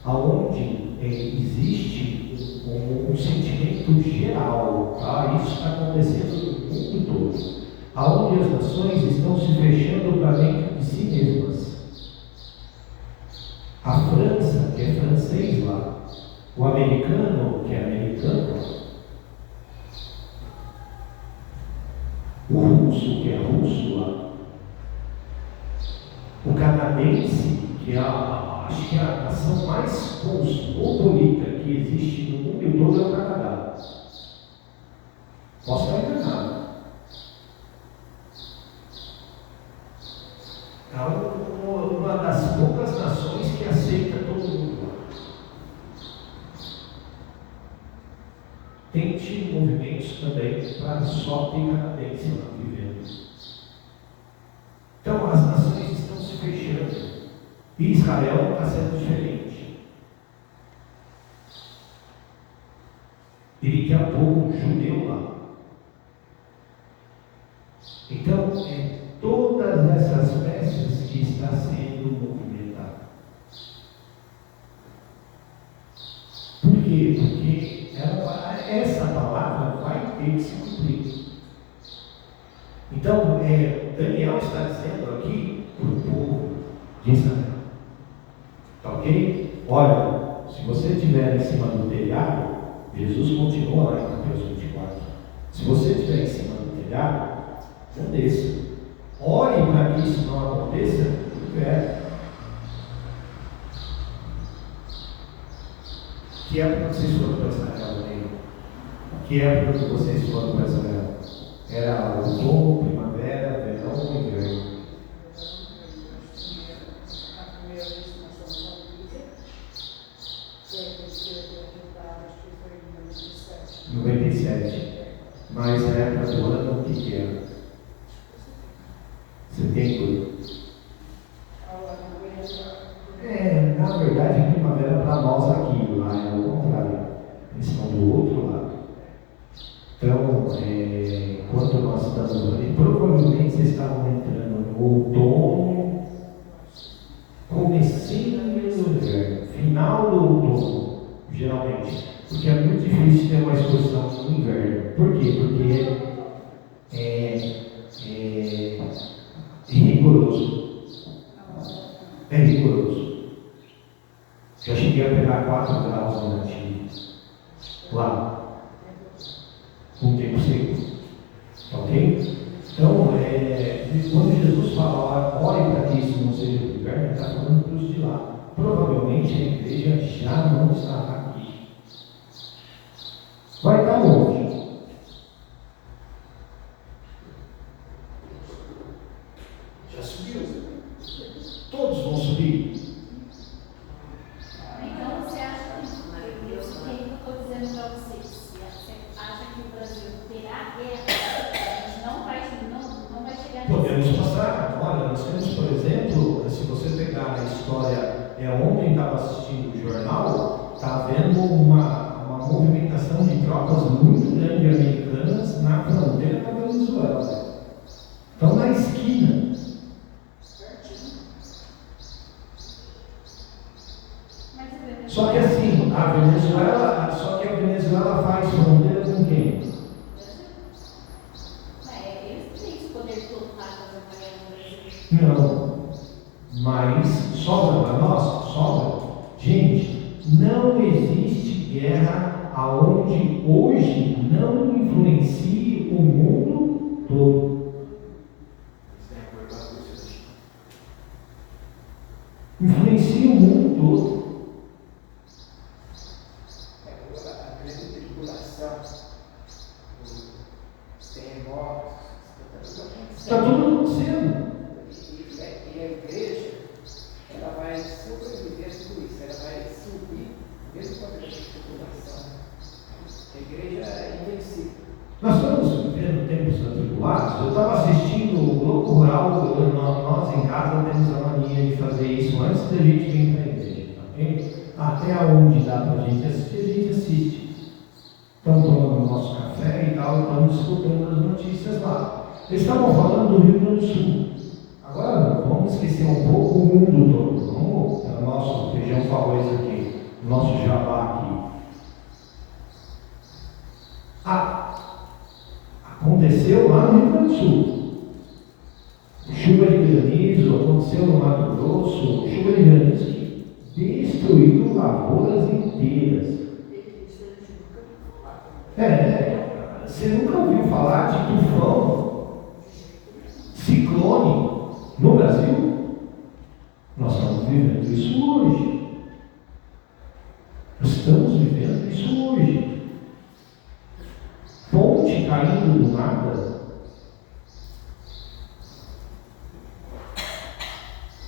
aonde existe um sentimento geral, tá? Isso está acontecendo no mundo todo, aonde as nações estão se fechando para dentro de si mesmas. A França, que é francês lá, o americano, que é americano, o russo, que é russo lá, o canadense, que é acho que a nação mais cosmopolita que existe no mundo todo é o Canadá. Posso estar enganado. É uma das poucas nações que aceita todo mundo lá. Tem movimentos também para só ter canadense lá vivendo. Então as nações estão se fechando. E Israel está sendo diferente. Ele quer povo judeu lá. Então, todas essas peças que está sendo movimentada. Por quê? Porque essa palavra vai ter que se cumprir. Então, Daniel está dizendo aqui para o povo de Israel. Tá ok? Olha, se você estiver em cima do telhado, Jesus continua lá em Mateus 24. Se você estiver em cima do telhado, não desça. Ore para que isso não aconteça no inverno. Que época vocês foram para Israel, né? Que época que vocês foram para Israel? Era outono, primavera, verão ou inverno? A primeira vez que nós fomos ao Líder, foi a terceira temporada, acho que foi em 97. 97. Mas a época do ano, o que era? Setembro? Na verdade, primavera para nós aqui, lá é o contrário. Eles são do outro lado. Então, quando nós estamos ali, provavelmente vocês estavam entrando no outono, comecinho do inverno, final do outono, geralmente. Porque é muito difícil ter uma exposição no inverno. Por quê? Porque é rigoroso. É rigoroso. Já cheguei a pegar 4 graus negativos lá, com o tempo seco. Ok? Então, quando Jesus fala, ore para que isso não seja do inverno, ele está falando para os de lá. Provavelmente a igreja já não está aqui. Vai estar onde? Já subiu. Todos vão subir. Então você acha que eu estou dizendo para vocês, você acha que o Brasil terá guerra? A gente não vai chegar Podemos passar, olha, Olha, nós temos, por exemplo, se você pegar a história, ontem estava assistindo o jornal, está havendo uma movimentação de tropas muito grande americanas na fronteira com a Venezuela. Estão na esquina. Só que assim, a Venezuela faz fronteira com quem? Eles têm esse poder total da Maria no Brasil. Não. Mas sobra para nós? Sobra. Gente, não existe guerra aonde hoje não influencie o mundo todo. Influencia o mundo todo. A grande tribulação, os terremotos, Está tudo acontecendo. E a igreja, ela vai sobreviver a tudo isso, ela vai subir mesmo com a grande tribulação. A igreja é invencível. Nós estamos vivendo tempos atribulados. Eu estava assistindo o Globo Rural, nós em casa temos a mania de fazer isso antes da gente vir para a igreja. Okay? Até onde dá para a gente assiste. Estamos tomando o nosso café e tal, estamos escutando as notícias lá. Eles estavam falando do Rio Grande do Sul. Agora vamos esquecer um pouco o mundo todo. Vamos, o nosso feijão com arroz aqui, o nosso jabá aqui. Aconteceu lá no Rio Grande do Sul. Chuva de granizo, aconteceu no Mato Grosso, chuva de granizo que destruiu lavouras inteiras. Você nunca ouviu falar de tufão, ciclone no Brasil? Nós estamos vivendo isso hoje. Estamos vivendo isso hoje. Ponte caindo do nada.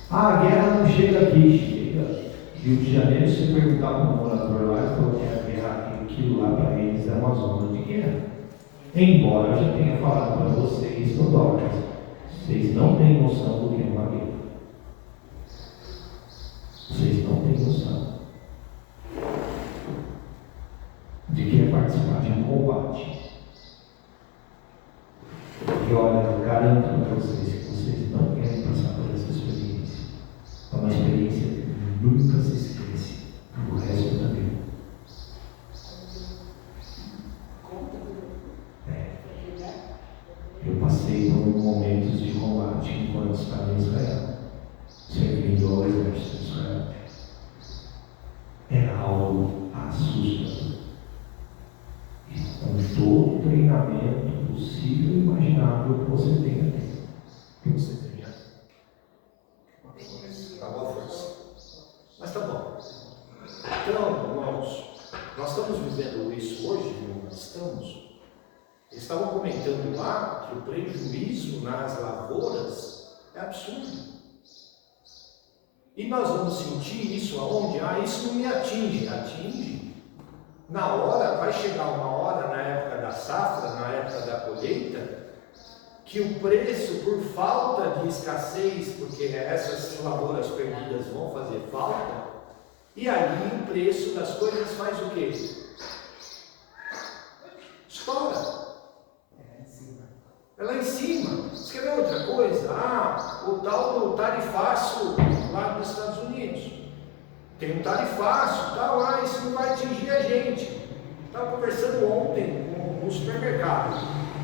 A guerra não chega aqui, chega. Rio de Janeiro, se você perguntar para um morador lá, ele falou que a guerra, aquilo lá para eles é uma zona de guerra. Embora eu já tenha falado para vocês no Docas, vocês não têm noção do que é uma guerra. Vocês não têm noção de que é participar de um combate. E olha, eu garanto para vocês que vocês não querem passar por essa experiência. É uma experiência que nunca se esquece do resto da vida. Eu passei por momentos de combate enquanto estava em Israel, servindo ao exército de Israel. Era algo assustador. E com todo o treinamento possível e imaginável que você tenha. Que você tenha. Acabou a força. Mas tá bom. Então, irmãos, nós estamos vivendo isso hoje, irmãos, nós estamos. Eles estavam comentando lá que o prejuízo nas lavouras é absurdo. E nós vamos sentir isso aonde? Isso não me atinge. Atinge. Na hora, vai chegar uma hora, na época da safra, na época da colheita, que o preço, por falta de escassez, porque essas lavouras perdidas vão fazer falta, e aí o preço das coisas faz o quê? Estoura. É lá em cima. Você quer ver outra coisa? O tal do tarifaço lá dos Estados Unidos. Tem um tarifaço, tal, isso não vai atingir a gente. Estava conversando ontem no supermercado.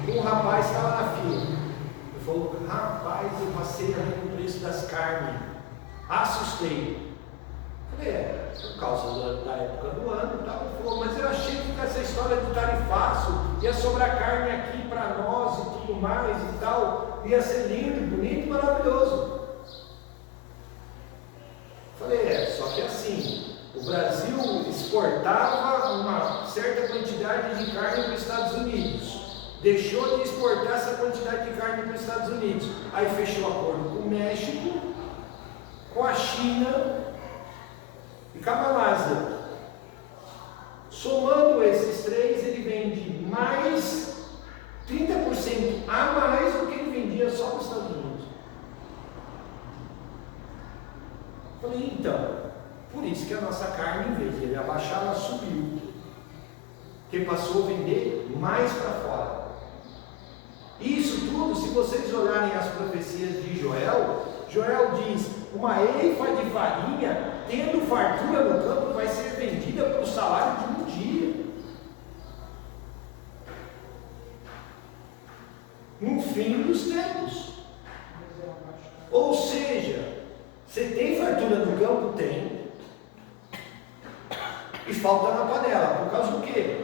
Um rapaz estava na fila. Ele falou, rapaz, eu passei ali no preço das carnes. Assustei. Falei, por causa da época do ano e tal. Ele falou, mas eu achei que com essa história de tarifaço ia sobrar carne aqui para nós e tudo mais e tal. Ia ser lindo, bonito, maravilhoso. Falei, só que assim, o Brasil exportava uma certa quantidade de carne para os Estados Unidos. Deixou de exportar essa quantidade de carne para os Estados Unidos. Aí fechou acordo com o México, com a China e com a Malásia. Somando esses três, ele vende mais 30% a mais do que ele vendia só para os Estados Unidos. Então, por isso que a nossa carne, em vez de ele abaixar, ela subiu. Porque passou a vender mais para fora. Isso tudo, se vocês olharem as profecias de Joel, Joel diz: uma eifa de farinha, tendo fartura no campo, vai ser vendida pelo salário de um dia. No fim dos tempos. Ou seja, você tem fartura no campo? Tem. E falta na panela. Por causa do quê?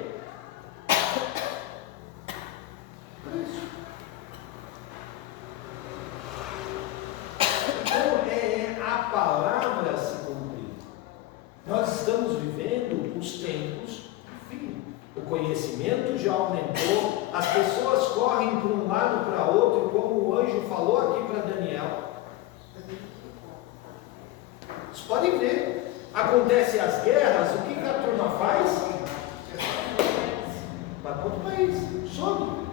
Então a palavra se cumprir. Nós estamos vivendo os tempos do fim. O conhecimento já aumentou, as pessoas correm para um lado para outro, como o anjo falou aqui para Daniel. Vocês podem ver, acontecem as guerras, o que a turma faz? Vai para outro país, some.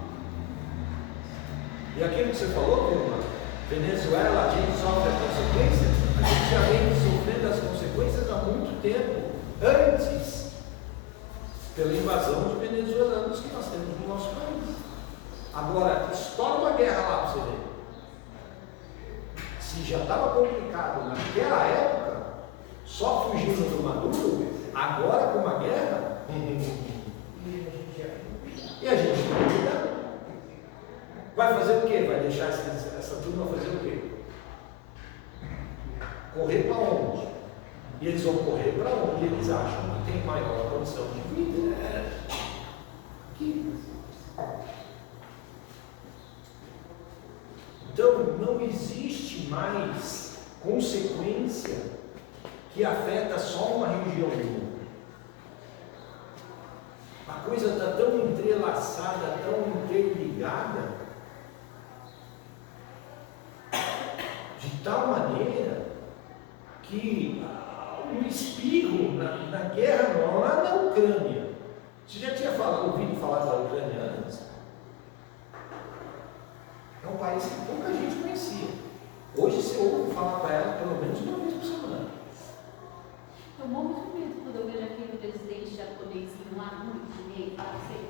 E aquilo que você falou, turma, Venezuela, a gente sofre as consequências, a gente já vem sofrendo as consequências há muito tempo, antes, pela invasão de venezuelanos que nós temos no nosso país. Agora, estoura uma guerra lá para você ver. Se já estava complicado naquela época, só fugindo do Maduro, agora com uma guerra, e a gente não cuida. Vai fazer o quê? Vai deixar essa turma fazer o quê? Correr para onde? E eles vão correr para onde eles acham que tem maior condição de vida. Aqui. Então, não existe mais consequência que afeta só uma região do mundo. A coisa está tão entrelaçada, tão interligada, de tal maneira que um espirro na guerra, lá na Ucrânia. Você já tinha ouvido falar da Ucrânia antes? É um país que pouca gente conhecia. Hoje você ouve falar para ela pelo menos uma vez por semana. Eu morro muito medo quando eu vejo aquele presidente japonesinho lá, muito dinheiro, fala assim,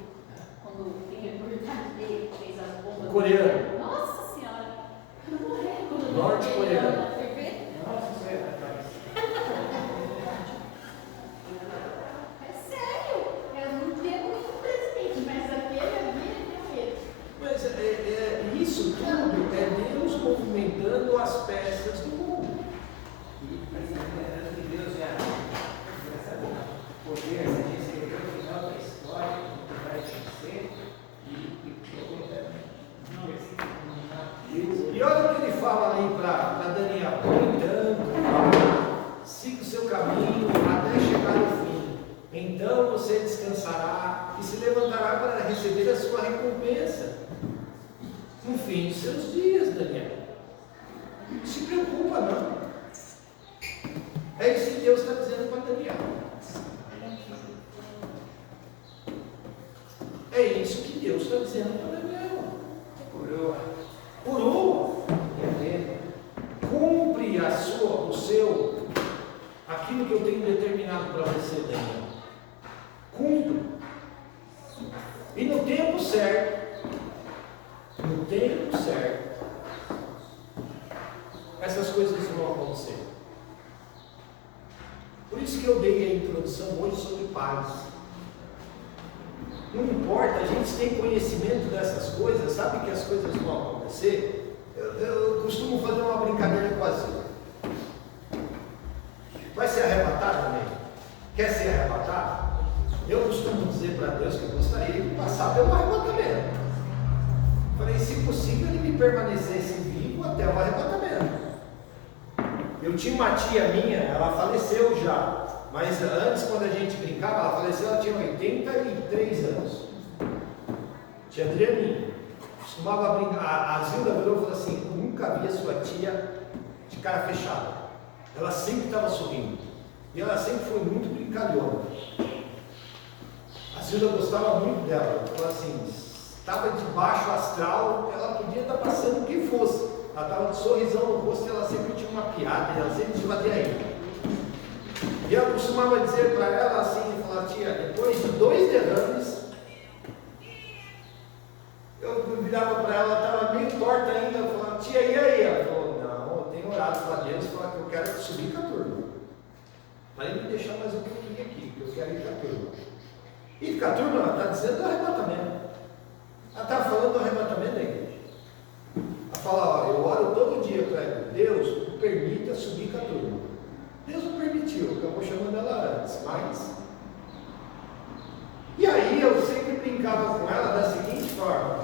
quando tem a oportunidade dele, fez as bombas. Coreano. Nossa Senhora, eu vou morrer quando eu Norte-coreano. Nossa, isso é atrás. É sério, eu não tenho muito presidente, mas aquele ali é meu medo. Mas isso tudo é Deus movimentando as peças do mundo. Mas lembrando que Deus já sabe o poder, se a gente escreveu o final da história, o que vai acontecer, E olha o que ele fala ali para Daniel: então, siga o seu caminho até chegar ao fim. Então você descansará e se levantará para receber a sua recompensa no fim de seus dias, Daniel. Não se preocupa, não. É isso que Deus está dizendo para Daniel. É isso que Deus está dizendo para Daniel. Coroa. Cumpre aquilo que eu tenho determinado para você, Daniel. Cumpre. E no tempo certo, essas coisas vão acontecer. Por isso que eu dei a introdução hoje sobre paz. Não importa, a gente tem conhecimento dessas coisas, sabe que as coisas vão acontecer. Eu costumo fazer uma brincadeira com a Zilda. Vai ser arrebatado, né? Quer ser arrebatado? Eu costumo dizer para Deus que eu gostaria de passar pelo arrebatamento. Falei, se possível, ele me permanecesse vivo até o arrebatamento. Eu tinha uma tia minha, ela faleceu já. Mas antes, quando a gente brincava, ela faleceu, ela tinha 83 anos. Tia Adrianinha. Costumava brincar. A Zilda virou e falou assim: nunca vi a sua tia de cara fechada. Ela sempre estava sorrindo. E ela sempre foi muito brincalhona. A Zilda gostava muito dela. Ela falou assim: estava de baixo astral, ela podia estar passando o que fosse. Ela estava de sorrisão no rosto e ela sempre tinha uma piada, e ela sempre dizia: aí. E eu costumava dizer para ela assim, falar, tia, depois de 2 derrames, eu virava para ela, estava meio torta ainda, eu falava, tia, e aí? Ela falou, não, eu tenho orado para Deus, falar que eu quero subir com a turma. Para ele me deixar mais um pouquinho aqui, porque eu quero ir com a turma. E com a turma, ela está dizendo do arrebatamento. Ela está falando do arrebatamento da igreja. Ela fala, ó, eu oro todo dia para Deus, me permita subir com a turma. Deus não permitiu, acabou chamando ela antes, mas... E aí eu sempre brincava com ela da seguinte forma,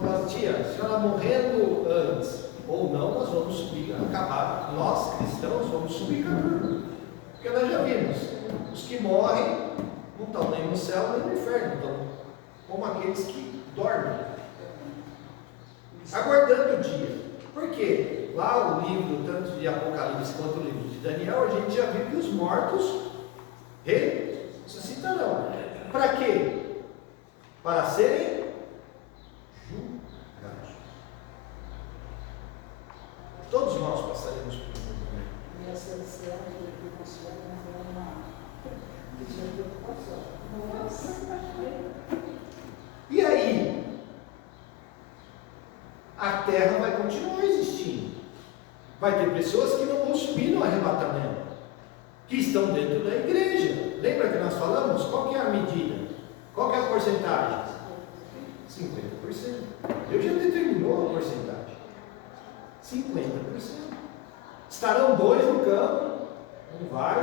falava, tia, se ela morrendo antes ou não, nós vamos subir, acabar, nós cristãos vamos subir com a turma. Porque nós já vimos, os que morrem não estão nem no céu nem no inferno, estão como aqueles que dormem, aguardando o dia. Por quê? Lá o livro, tanto de Apocalipse quanto o livro de Daniel, a gente já viu que os mortos ressuscitarão. Para quê? Para serem julgados. Todos nós passaremos por isso. E essa anciã que nós vamos uma preocupação. E aí? A terra vai continuar existindo. Vai ter pessoas que não vão subir no arrebatamento, que estão dentro da igreja. Lembra que nós falamos? Qual que é a medida? Qual que é a porcentagem? 50%. Deus já determinou a porcentagem. 50%. Estarão 2 no campo, um vai,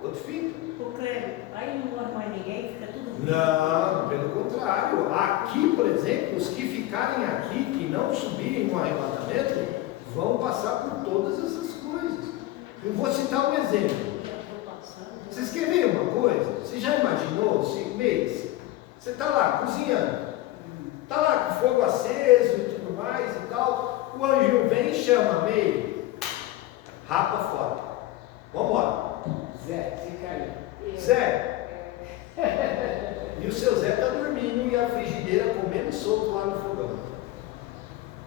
o outro fica. O Cleber, aí não morre mais ninguém, fica tudo. Não, pelo contrário. Aqui, por exemplo, os que ficarem aqui, que não subirem no arrebatamento, vão passar por todas essas coisas. Eu vou citar um exemplo. Vocês querem ver uma coisa? Você já imaginou, 5 meses? Você está lá cozinhando, está lá com fogo aceso e tudo mais e tal. O anjo vem e chama meio, rapa fora. Vamos embora. Zé, fica aí. Zé. E o seu Zé está dormindo e a frigideira comendo solto lá no fogão. O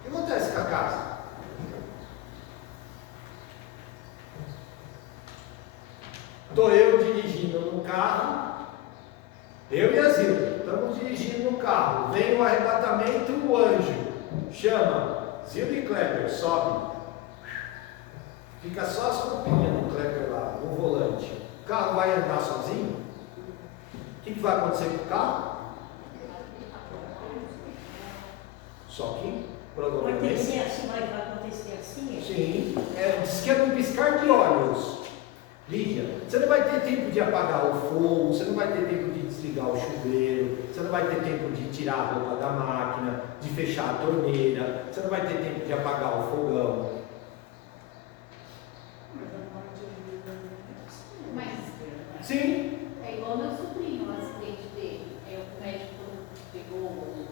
que acontece com a casa? Estou eu dirigindo no carro, eu e a Zilda, estamos dirigindo no carro, vem o arrebatamento, o anjo chama, Zilda e Kleber, sobe, fica só as roupinhas do Kleber lá, no volante, o carro vai andar sozinho? O que vai acontecer com o carro? Só que, provavelmente... Vai acontecer assim, vai acontecer assim? Sim, diz que é um piscar de olhos. Lídia, você não vai ter tempo de apagar o fogo, você não vai ter tempo de desligar o chuveiro, você não vai ter tempo de tirar a roupa da máquina, de fechar a torneira, você não vai ter tempo de apagar o fogão. Mas Sim, é igual meu sobrinho, o acidente dele. Aí o médico pegou o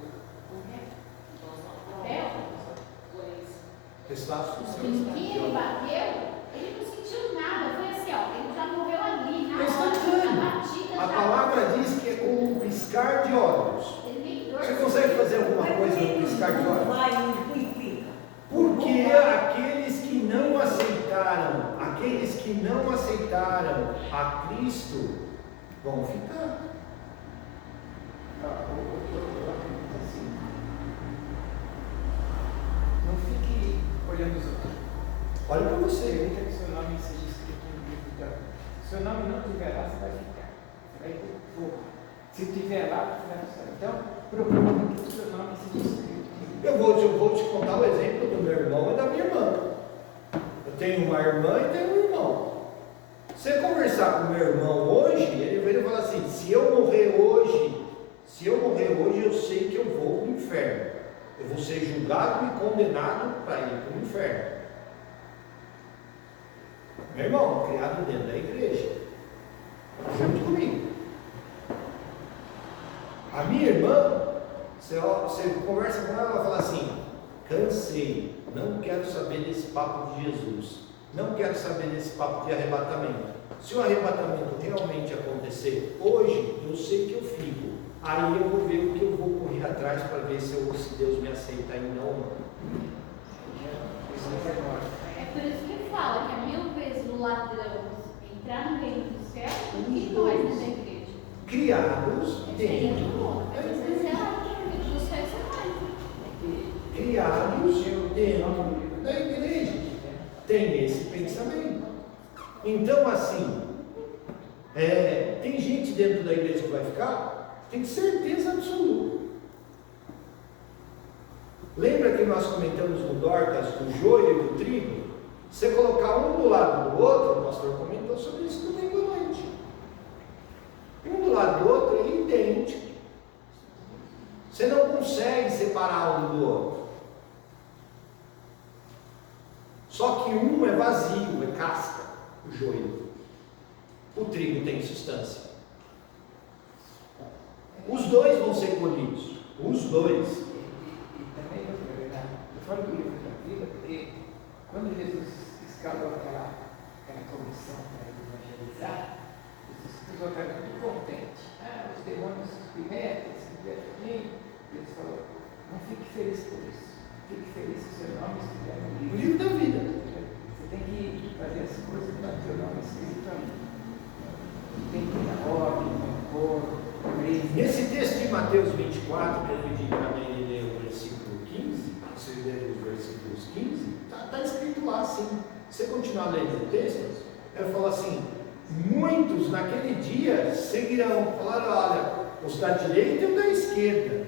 papel, em que ele bateu, ele não sentiu nada. Foi assim, ó, ele já morreu ali, na é hora, instantâneo. na batida. A palavra diz que é como um piscar de olhos. Ele nem dor. Você consegue fazer alguma coisa no piscar de olhos? Vai e fica. Porque aqueles que não aceitaram a Cristo vão ficar. Eu acredito assim. Não fique olhando os outros. Olha para você. Permita que seu nome seja escrito no livro da vida. Se o seu nome não estiver lá, você vai ficar. Você vai ir para o fogo. Se estiver lá, você vai para o céu. Então, procure que o seu nome seja escrito. Eu vou te contar o exemplo do meu irmão e da minha irmã. Eu tenho uma irmã e tenho um irmão. Se você conversar com o meu irmão hoje, ele vai falar assim, se eu morrer hoje, eu sei que eu vou para o inferno. Eu vou ser julgado e condenado para ir para o inferno. Meu irmão, criado dentro da igreja, junto comigo. A minha irmã, você conversa com ela, ela fala assim, cansei, não quero saber desse papo de Jesus, não quero saber desse papo de arrebatamento. Se o arrebatamento realmente acontecer hoje, eu sei que eu fico. Aí eu vou ver o que eu vou correr atrás para ver se Deus me aceita ainda ou não. É por isso que fala que é 1000 vezes o ladrão entrar no reino dos Tem. Às vezes é dos céus é mais. Criados dentro da igreja. Tem esse pensamento. Então, assim, tem gente dentro da igreja que vai ficar, tem certeza absoluta. Lembra que nós comentamos no Dorcas do joio e do trigo? Você colocar um do lado do outro, o pastor comentou sobre isso domingo à noite. Um do lado do outro é idêntico. Você não consegue separar um do outro. Só que um é vazio, é casca, o joio. O trigo tem substância. Os dois vão ser colhidos. Os dois. E também, eu falo do livro da vida, porque quando Jesus escalou aquela comissão para evangelizar, os discípulos ficaram muito contentes. Os demônios se libertam de mim. Deus falou, não fique feliz por isso. Fique feliz se o seu nome estiver no livro. O livro da vida. Você tem que fazer as coisas para o seu nome escrito ali. Tem que ir na ordem, no cor, Nesse texto de Mateus 24, que eu pedi para ele ler o versículo 15, vocês leram os versículos 15, está escrito lá assim. Se você continuar lendo o texto, ele fala assim: muitos naquele dia seguirão, falaram, olha, os da direita e os da esquerda.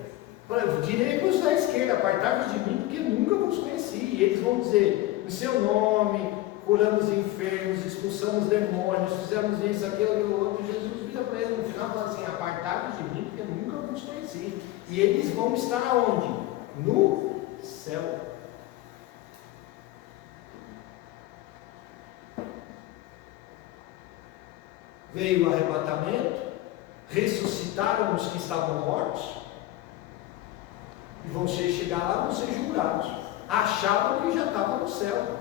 Direi para os da esquerda, apartai-vos de mim, porque nunca vos conheci. E eles vão dizer, em seu nome, curamos enfermos, expulsamos demônios, fizemos isso, aquilo, outro. Jesus vira para eles no final e fala assim: apartai-vos de mim, porque nunca vos conheci. E eles vão estar aonde? No céu. Veio o arrebatamento, ressuscitaram os que estavam mortos, e vão chegar lá, vão ser julgados. Achavam que já estavam no céu,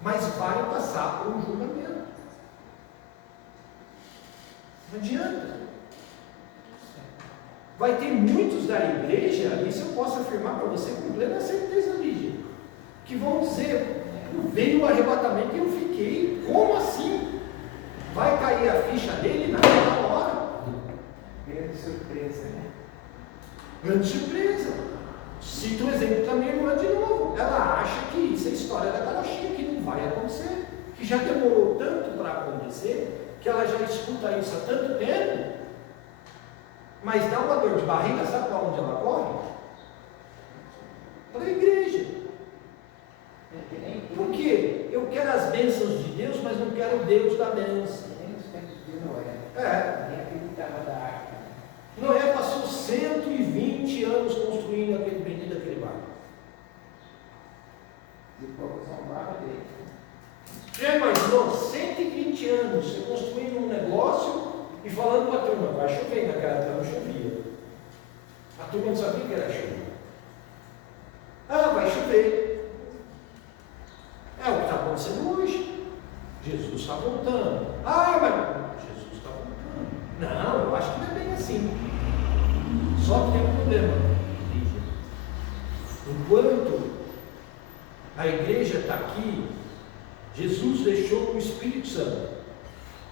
mas vai passar por um julgamento. Não adianta. Vai ter muitos da igreja, isso eu posso afirmar para você com plena certeza, Lígia, que vão dizer: veio o arrebatamento e eu fiquei. Como assim? Vai cair a ficha dele naquela hora. grande surpresa, né? Grande surpresa. Cito o exemplo da minha irmã de novo. Ela acha que isso é história da carochinha, que não vai acontecer, que já demorou tanto para acontecer, que ela já escuta isso há tanto tempo, mas dá uma dor de barriga, sabe para onde ela corre? Para a igreja. Por quê? Eu quero as bênçãos de Deus, mas não quero o Deus da bênção. Nem nos tempos de Noé. Nem acreditava da arca. Noé passou 120 anos construindo aquele barco. E o povo zombava dele. Já imaginou 120 anos você construindo um negócio e falando para a turma: vai chover? Naquela época não chovia. A turma não sabia que era chuva. Vai chover. É o que está acontecendo hoje. Jesus está voltando. Mas Jesus está voltando. Não, eu acho que não é bem assim. Só que tem um problema. Enquanto a igreja está aqui, Jesus deixou o Espírito Santo: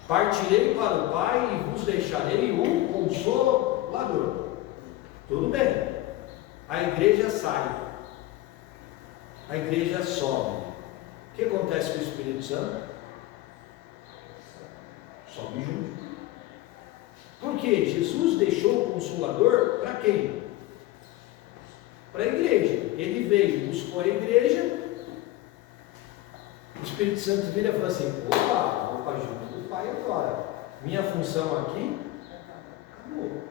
partirei para o Pai e vos deixarei um Consolador. Tudo bem. A igreja sai. A igreja sobe. O que acontece com o Espírito Santo? Sobe junto. Por quê? Jesus deixou o Consolador para quem? Para a igreja. Ele veio, buscou a igreja. O Espírito Santo vira e fala assim: opa, vou para junto do Pai agora. Minha função aqui acabou.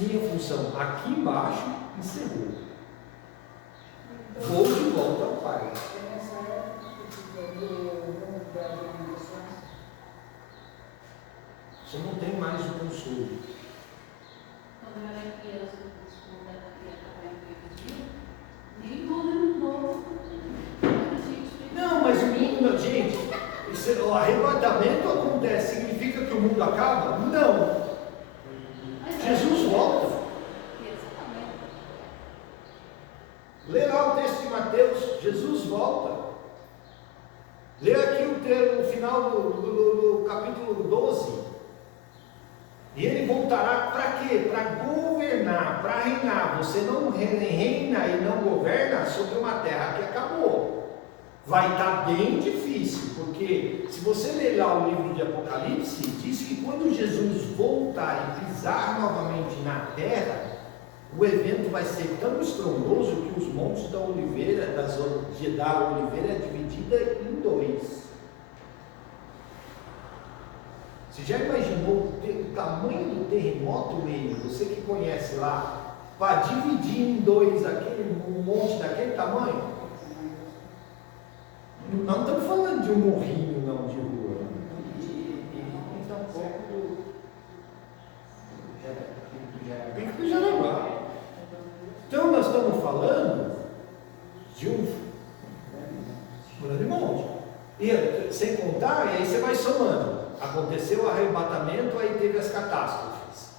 Minha função aqui embaixo encerrou. Vou de volta ao Pai. É nessa época que vamos dar denominações. Você não tem mais o consolo. Quando eu era criança, quando era criança, nem mundo novo. Não, mas o mundo, gente, o arrebatamento acontece, significa que o mundo acaba? Não. Jesus volta. Lê lá o texto de Mateus: Jesus volta. Lê aqui o final do capítulo 12. E ele voltará para quê? Para governar, para reinar. Você não reina e não governa sobre uma terra que acabou. Vai estar bem difícil, porque se você ler lá o livro de Apocalipse, diz que quando Jesus voltar e pisar novamente na terra, o evento vai ser tão estrondoso que os montes da oliveira, da oliveira é dividida em 2. Você já imaginou o tamanho do terremoto, meio? Você que conhece lá, para dividir em 2 um monte daquele tamanho? Não estamos falando de um morrinho, não, de rua. Então, um pouco do Pico do Jaraguá. Então, nós estamos falando de um grande monte. E, sem contar, e aí você vai somando. Aconteceu o arrebatamento, aí teve as catástrofes.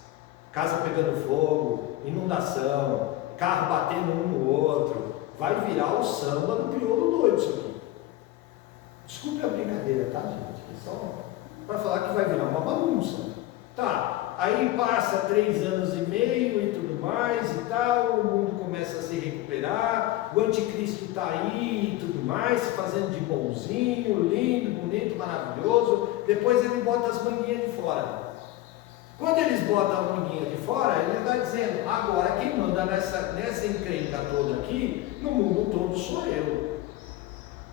Casa pegando fogo, inundação, carro batendo um no outro. Vai virar o samba do crioulo doido isso aqui. Desculpe a brincadeira, tá, gente? É só para falar que vai virar uma bagunça. Tá, aí passa 3 anos e meio e tudo mais e tal, o mundo começa a se recuperar, o anticristo está aí e tudo mais, se fazendo de bonzinho, lindo, bonito, maravilhoso. Depois ele bota as manguinhas de fora. Quando eles botam a manguinha de fora, ele está dizendo: agora quem manda nessa encrenca toda aqui, no mundo todo sou eu.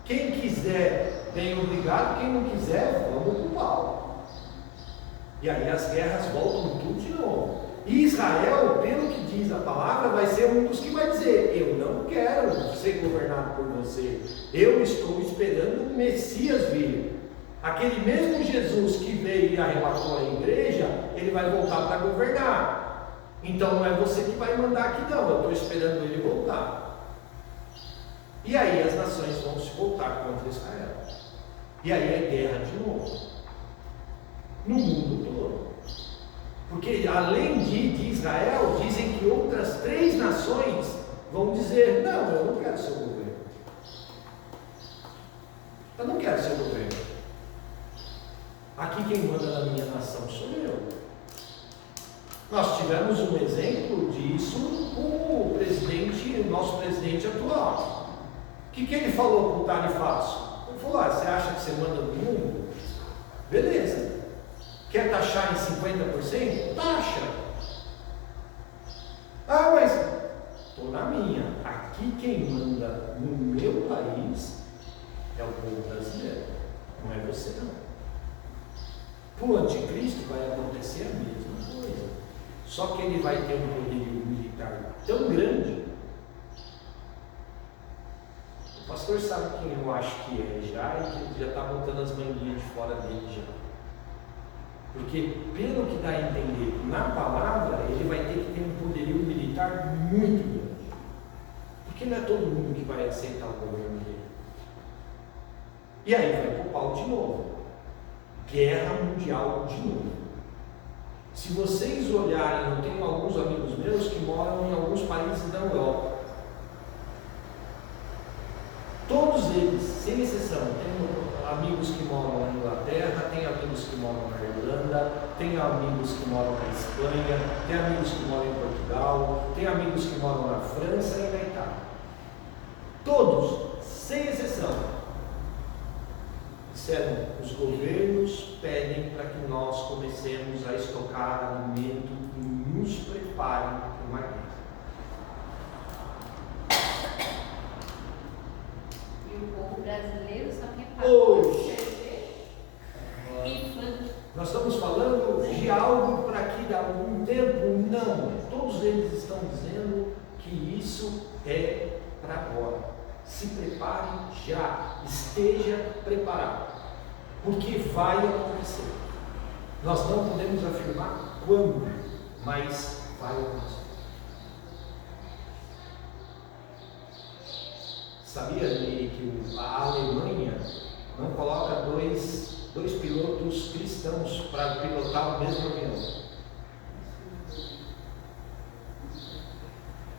Quem quiser, bem obrigado, quem não quiser, vamos pro pau. E aí as guerras voltam tudo de novo. E Israel, pelo que diz a palavra, vai ser um dos que vai dizer: eu não quero ser governado por você, eu estou esperando o Messias vir. Aquele mesmo Jesus que veio e arrebatou a igreja, ele vai voltar para governar. Então não é você que vai mandar aqui não, eu estou esperando ele voltar. E aí as nações vão se voltar contra Israel. E aí é guerra de novo. No mundo todo. Porque além de Israel, dizem que outras 3 nações vão dizer: não, eu não quero ser o governo. Eu não quero ser o governo. Aqui quem manda na minha nação sou eu. Nós tivemos um exemplo disso com o nosso presidente atual. O que ele falou para o tarifaço? Ele falou: você acha que você manda no mundo? Beleza. Quer taxar em 50%? Taxa. Mas estou na minha. Aqui quem manda no meu país é o povo brasileiro. Não é você não. Para o anticristo vai acontecer a mesma coisa. Só que ele vai ter um poderio militar tão grande. O pastor sabe quem eu acho que é já, e que ele já está botando as manguinhas de fora dele já. Porque, pelo que dá a entender, na palavra, ele vai ter que ter um poderio militar muito grande. Porque não é todo mundo que vai aceitar o governo dele. E aí vai para o pau de novo. Guerra mundial de novo. Se vocês olharem, eu tenho alguns amigos meus que moram em alguns países da Europa. Todos eles, sem exceção, tenho amigos que moram na Inglaterra, tenho amigos que moram na Irlanda, tenho amigos que moram na Espanha, tenho amigos que moram em Portugal, tenho amigos que moram na França e na Itália. Todos, sem exceção, disseram: os governos pedem para que nós comecemos a estocar alimento e nos preparem para uma guerra. E o povo brasileiro só quer Nós estamos falando de algo para que dá algum tempo? Não. Todos eles estão dizendo que isso é para agora. Se prepare já. Esteja preparado. Porque vai acontecer. Nós não podemos afirmar quando, mas vai acontecer. Sabia que a Alemanha não coloca dois pilotos cristãos para pilotar o mesmo avião?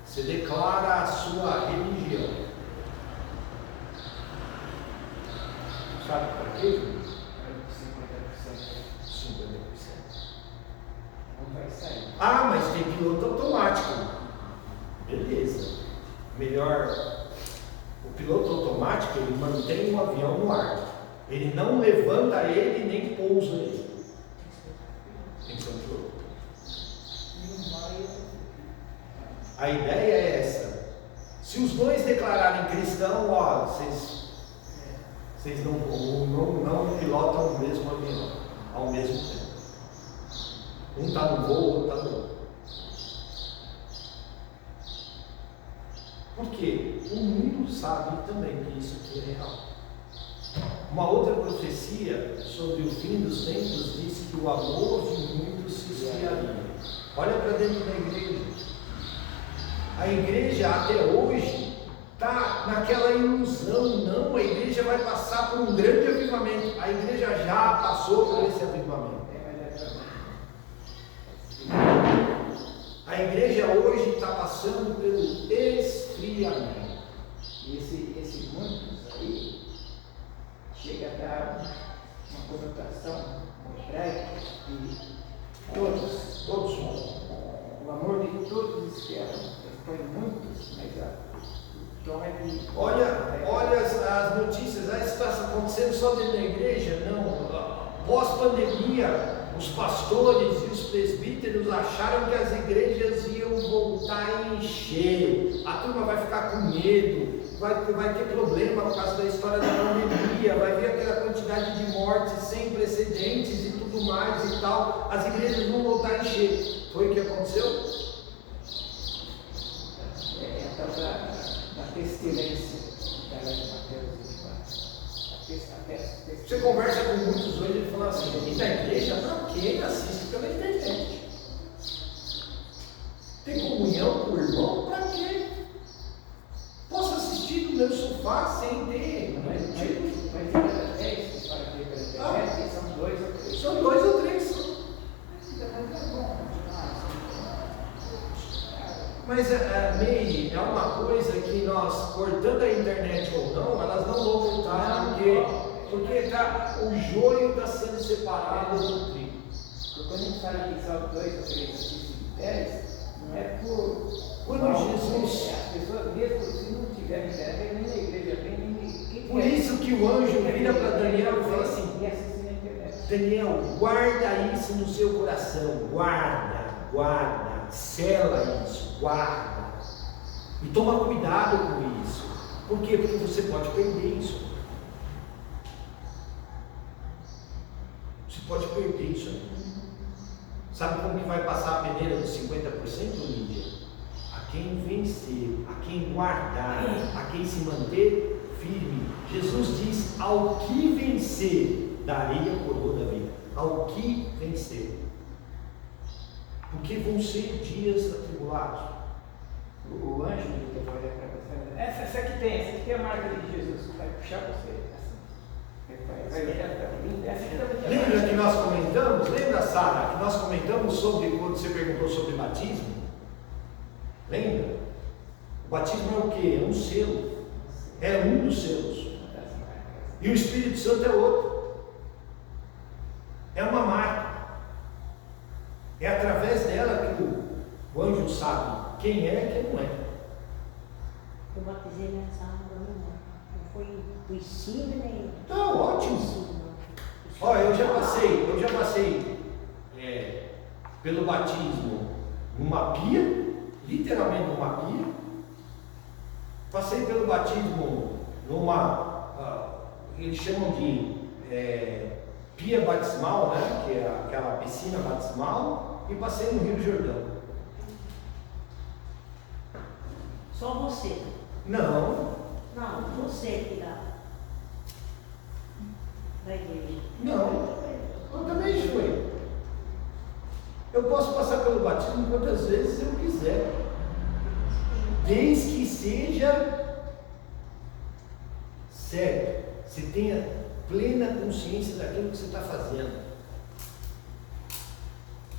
Você declara a sua religião. Sabe para quê? 50%. automático, ele mantém o avião no ar. Ele não levanta ele nem pousa ele. Tem controle. A ideia é essa. Se os dois declararem cristão, ó, vocês não pilotam o mesmo avião ao mesmo tempo. Um está no voo, o outro está no outro. Por quê? O mundo sabe também que isso aqui é real. Uma outra profecia sobre o fim dos tempos diz que o amor de muitos se esfriaria. Olha para dentro da igreja. A igreja até hoje está naquela ilusão, não, a igreja vai passar por um grande avivamento. A igreja já passou por esse avivamento. A igreja hoje está passando pelo esfriamento. E esse muitos aí chega a dar uma conotação hebraica de todos. O amor de todos esfriaram. Foi muitos, mas o tom é de. Olha as notícias, isso está acontecendo só dentro da igreja? Não. Pós-pandemia, os pastores e os presbíteros acharam que as igrejas iam voltar a encher. A turma vai ficar com medo, vai ter problema por causa da história da pandemia, vai ver aquela quantidade de mortes sem precedentes e tudo mais e tal. As igrejas vão voltar a encher. Foi o que aconteceu? Da pestilência da Mateus 24. Você conversa com muitos hoje e fala assim, e na igreja? Não, quem assiste pela internet. Tem comunhão com o irmão? Para quê? Posso assistir no meu sofá sem ter. Mas de cada 10 que fala aqui pela internet, são 2 ou 3. São 2 ou 3. Mas, Meire, é uma coisa que nós, cortando a internet ou não, elas não vão voltar, porque o joio está sendo separado do trigo. Quando a gente fala que só 2 ou 3 assistem de 10, não é por. Quando Jesus. As pessoas, mesmo se não tiverem internet, nem na igreja vem, nem. Por isso que o anjo vira para Daniel e fala assim: Daniel, guarda isso no seu coração, guarda, sela isso, guarda. E toma cuidado com isso. Por quê? Porque você pode perder isso. Você pode perder isso aí. Sabe como que vai passar a peneira dos 50%, Lídia? A quem vencer, a quem guardar, a quem se manter firme. Jesus diz: ao que vencer, darei a coroa da vida. Ao que vencer. Porque vão ser dias atribulados. O anjo que eu vou olhar para você, essa aqui tem a marca de Jesus, vai puxar você. Lembra que nós comentamos, lembra, Sara, que nós comentamos sobre, quando você perguntou sobre batismo? Lembra? O batismo é o quê? É um selo. É um dos selos. E o Espírito Santo é outro. É uma marca. É através dela que o anjo sabe quem é e quem não é. Eu batizei nessa água, não foi o ensino nem. Tá ótimo. Ó, eu já passei pelo batismo numa pia, literalmente numa pia. Passei pelo batismo eles chamam de pia batismal, né? Que é aquela piscina batismal, e passei no Rio Jordão. Só você? Não, Você que dá. Da igreja. não, eu também fui. Eu posso passar pelo batismo quantas vezes eu quiser, desde que seja sério, você tenha plena consciência daquilo que você está fazendo,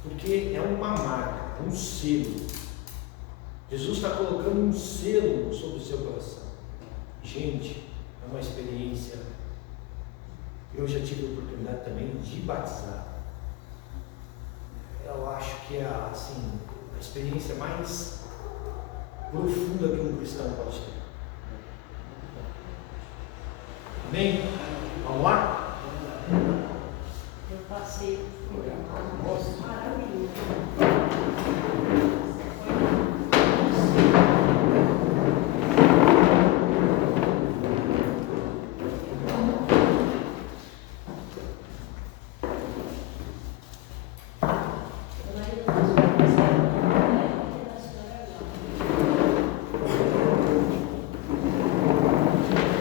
porque é uma marca, é um selo. Jesus está colocando um selo sobre o seu coração. Gente, é uma experiência. Eu já tive a oportunidade também de batizar. Eu acho que é a experiência mais profunda que um cristão pode ter. Amém? Vamos lá? Eu passei por um negócio maravilhoso.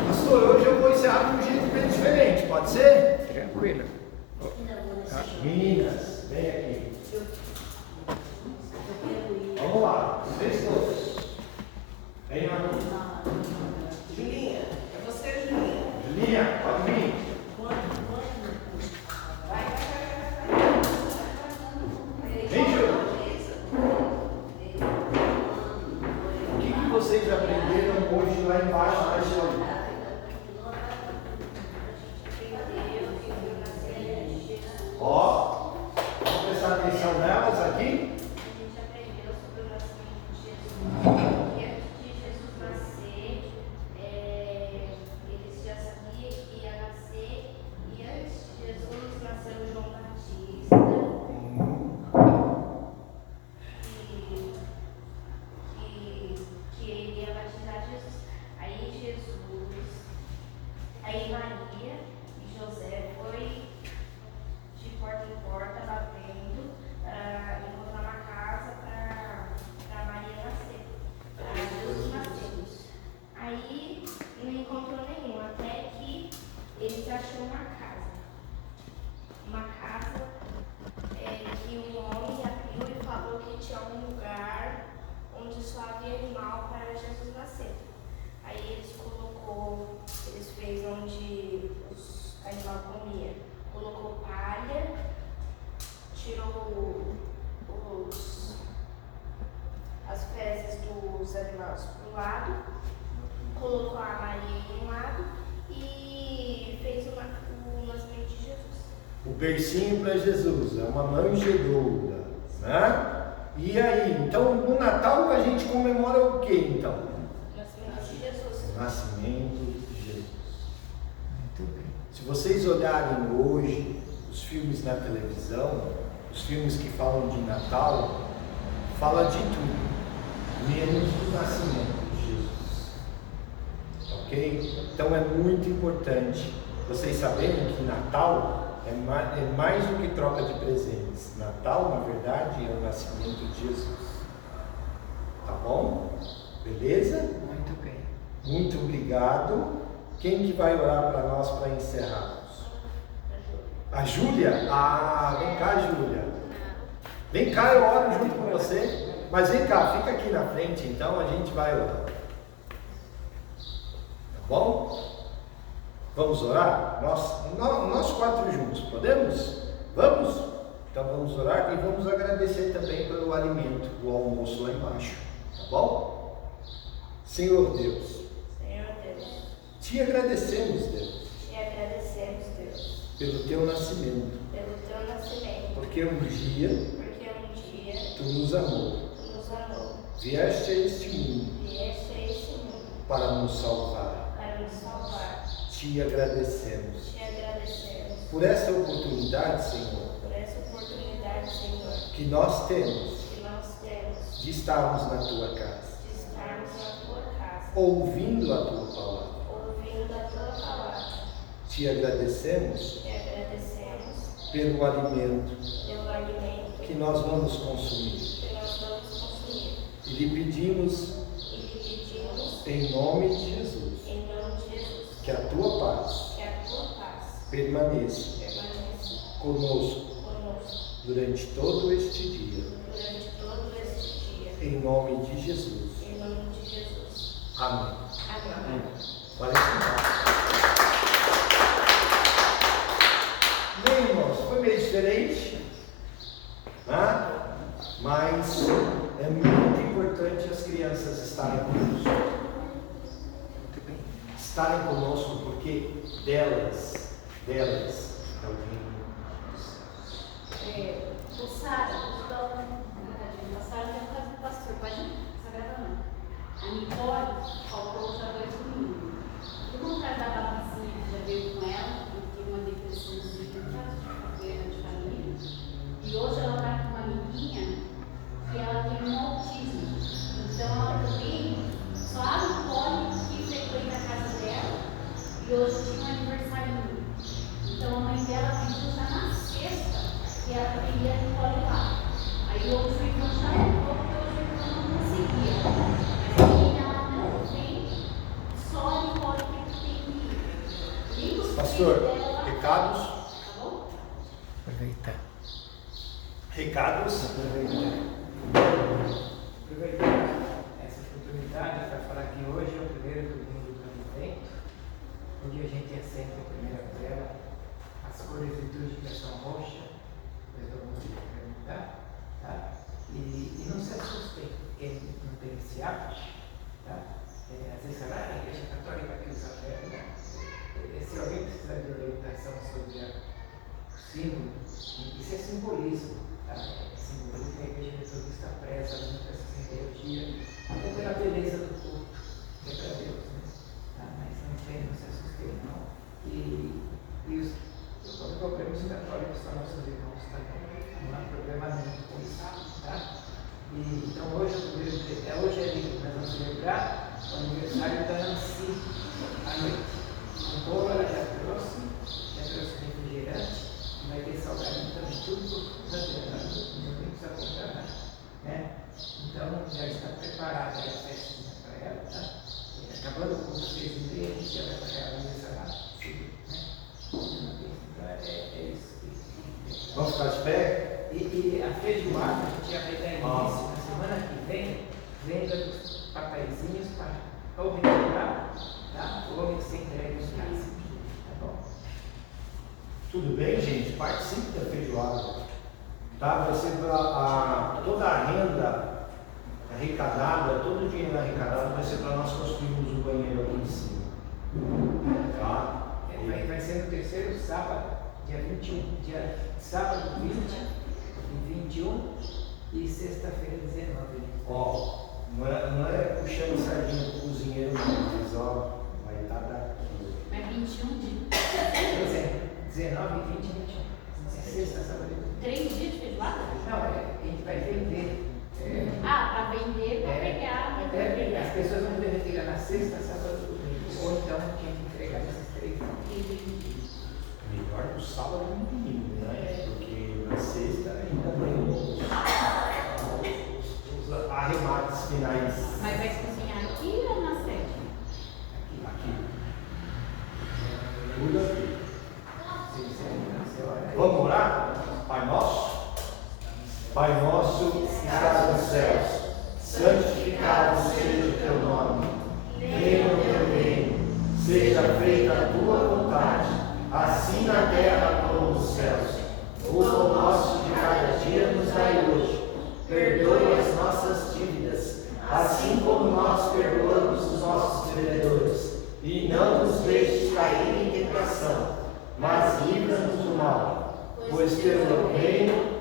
Pastor, hoje eu vou encerrar de um jeito bem diferente, pode ser? Tranquilo. Minas, vem aqui. Vamos lá, vocês todos. Venham aqui. Julinha, é você, Julinha. Julinha, pode vir. Vem, Ju. O que vocês aprenderam hoje lá embaixo na escola? Ó, vamos prestar atenção nelas aqui. A gente aprendeu sobre o nascimento de Jesus, que antes de Jesus nascer, eles já sabiam que ia nascer, e antes de Jesus nasceu João Batista, que ele ia batizar Jesus. Aí Maria e José foi de porta em porta, batendo, para encontrar uma casa para Maria nascer, para Jesus nascer. Aí não encontrou nenhum, até que eles achou uma casa. Uma casa que um homem abriu e falou que tinha um lugar onde só havia animal para Jesus nascer. Aí eles fez onde os animais comiam. Colocou palha, tirou as fezes dos animais para um lado, colocou a Maria em um lado e fez o nascimento de Jesus. O bercinho para Jesus, é uma manjedoura, né? E aí, então no Natal a gente comemora o que então? O nascimento de Jesus. O nascimento de Jesus. Muito bem. Se vocês olharem hoje os filmes na televisão, os filmes que falam de Natal, fala de tudo, menos do nascimento de Jesus. Ok? Então é muito importante vocês saberem que Natal é mais do que troca de presentes. Natal, na verdade, é o nascimento de Jesus. Tá bom? Beleza? Muito bem. Muito obrigado. Quem que vai orar para nós para encerrarmos? A Júlia? Ah, vem cá, Júlia. Vem cá, eu oro junto com você. Mas vem cá, fica aqui na frente, então a gente vai orar. Tá bom? Vamos orar? Nós quatro juntos, podemos? Vamos? Então vamos orar e vamos agradecer também pelo alimento, o almoço lá embaixo. Tá bom? Senhor Deus, Senhor Deus, te agradecemos, Deus, te agradecemos, Deus, pelo teu nascimento, pelo teu nascimento, porque um dia porque um dia tu nos amou, tu nos amou, vieste a este mundo vieste a este mundo para nos salvar. para nos salvar. Te agradecemos Te agradecemos por essa oportunidade, Senhor, por essa oportunidade, Senhor, que nós temos que nós temos de estarmos na tua casa, de estarmos na tua casa, ouvindo a tua palavra. ouvindo a tua palavra. Te agradecemos Te agradecemos pelo alimento pelo alimento que nós vamos consumir que nós vamos consumir. e lhe pedimos, E lhe pedimos, em nome de Jesus, em nome de Jesus, que a tua paz que a tua paz permaneça permaneça conosco conosco durante todo este dia, durante todo esse dia. em nome de Jesus. Em nome de Jesus. Amém. Amém. Pode sentar. Bem, irmãos, foi meio diferente, né? Mas é muito importante as crianças estarem conosco. Muito bem. Estarem conosco porque delas é o reino. O Sara, a Sara tem um caso do pastor, pode ir? Está gravando. A Nicole faltou os 2 domingos. Vamos tratar da baguncinha de Pastor, recados? Tá bom? Aproveitar. Recados? Aproveitar essa oportunidade para falar que hoje é o primeiro domingo do advento, onde a gente acende a primeira vela, as cores litúrgicas são roxa, depois eu vou perguntar, tá? E não se assustem, quem não tem esse hábito, tá? Às vezes fala, a Igreja Católica que usa vela, né? Se alguém precisar de orientação sobre o símbolo, isso é simbolismo, tá? Simbolismo que a Igreja Metodista preza muito essa simbologia, até pela beleza do corpo, que é para Deus, né? Tá? Mas não se assustem, não. O problema dos católicos são nossos irmãos também, não há problema nenhum com isso, tá? Então hoje é lindo, nós vamos celebrar o aniversário da Nancy à noite. O bolo ela já trouxe refrigerante, e vai ter salgadinho também, tudo por conta dela, não precisa comprar nada, né? Então já está preparada a festinha para ela, tá? Acabando o curso 6h30, a gente já vai para ela aniversário, né? Então é isso. Vamos ficar de pé? E a feijoada, a gente já vai dar início na semana que vem, venda dos papeizinhos para ou retirar, tá? Ou ser entregue em casa, tá bom? Tudo bem, gente? Participe da feijoada. Tá? Vai ser para toda a renda arrecadada, todo o dinheiro arrecadado vai ser para nós construirmos um banheiro aqui em cima. Tá? Vai ser no terceiro sábado, dia 21, sábado 20 e 21 e sexta-feira 19. Ó, não é puxando sardinha pro cozinheiro não, mas ó, vai estar daqui. Mas 21 de. 19, 20 e 21. É sexta, sábado e domingo. 3 dias de feijoada? Não, a gente vai vender. Para vender, para pegar. As pessoas vão poder retirar na sexta, sábado e domingo. Ou então tinha que entregar nesses 3 dias. Melhor no sábado e no domingo, né? Porque na sexta ainda tem os arremates finais. Mas vai cozinhar aqui ou na sede? Aqui. Tudo aqui. Sim. Vamos orar? Pai nosso? Pai nosso que estás nos céus, santificado seja o teu nome. Venha o teu reino. Seja feita a tua vontade, assim na terra como nos céus. O pão nosso de cada dia nos dai hoje. Perdoa as nossas dívidas, assim como nós perdoamos os nossos devedores. E não nos deixes cair em tentação, mas livra-nos do mal. Pois teu é o reino,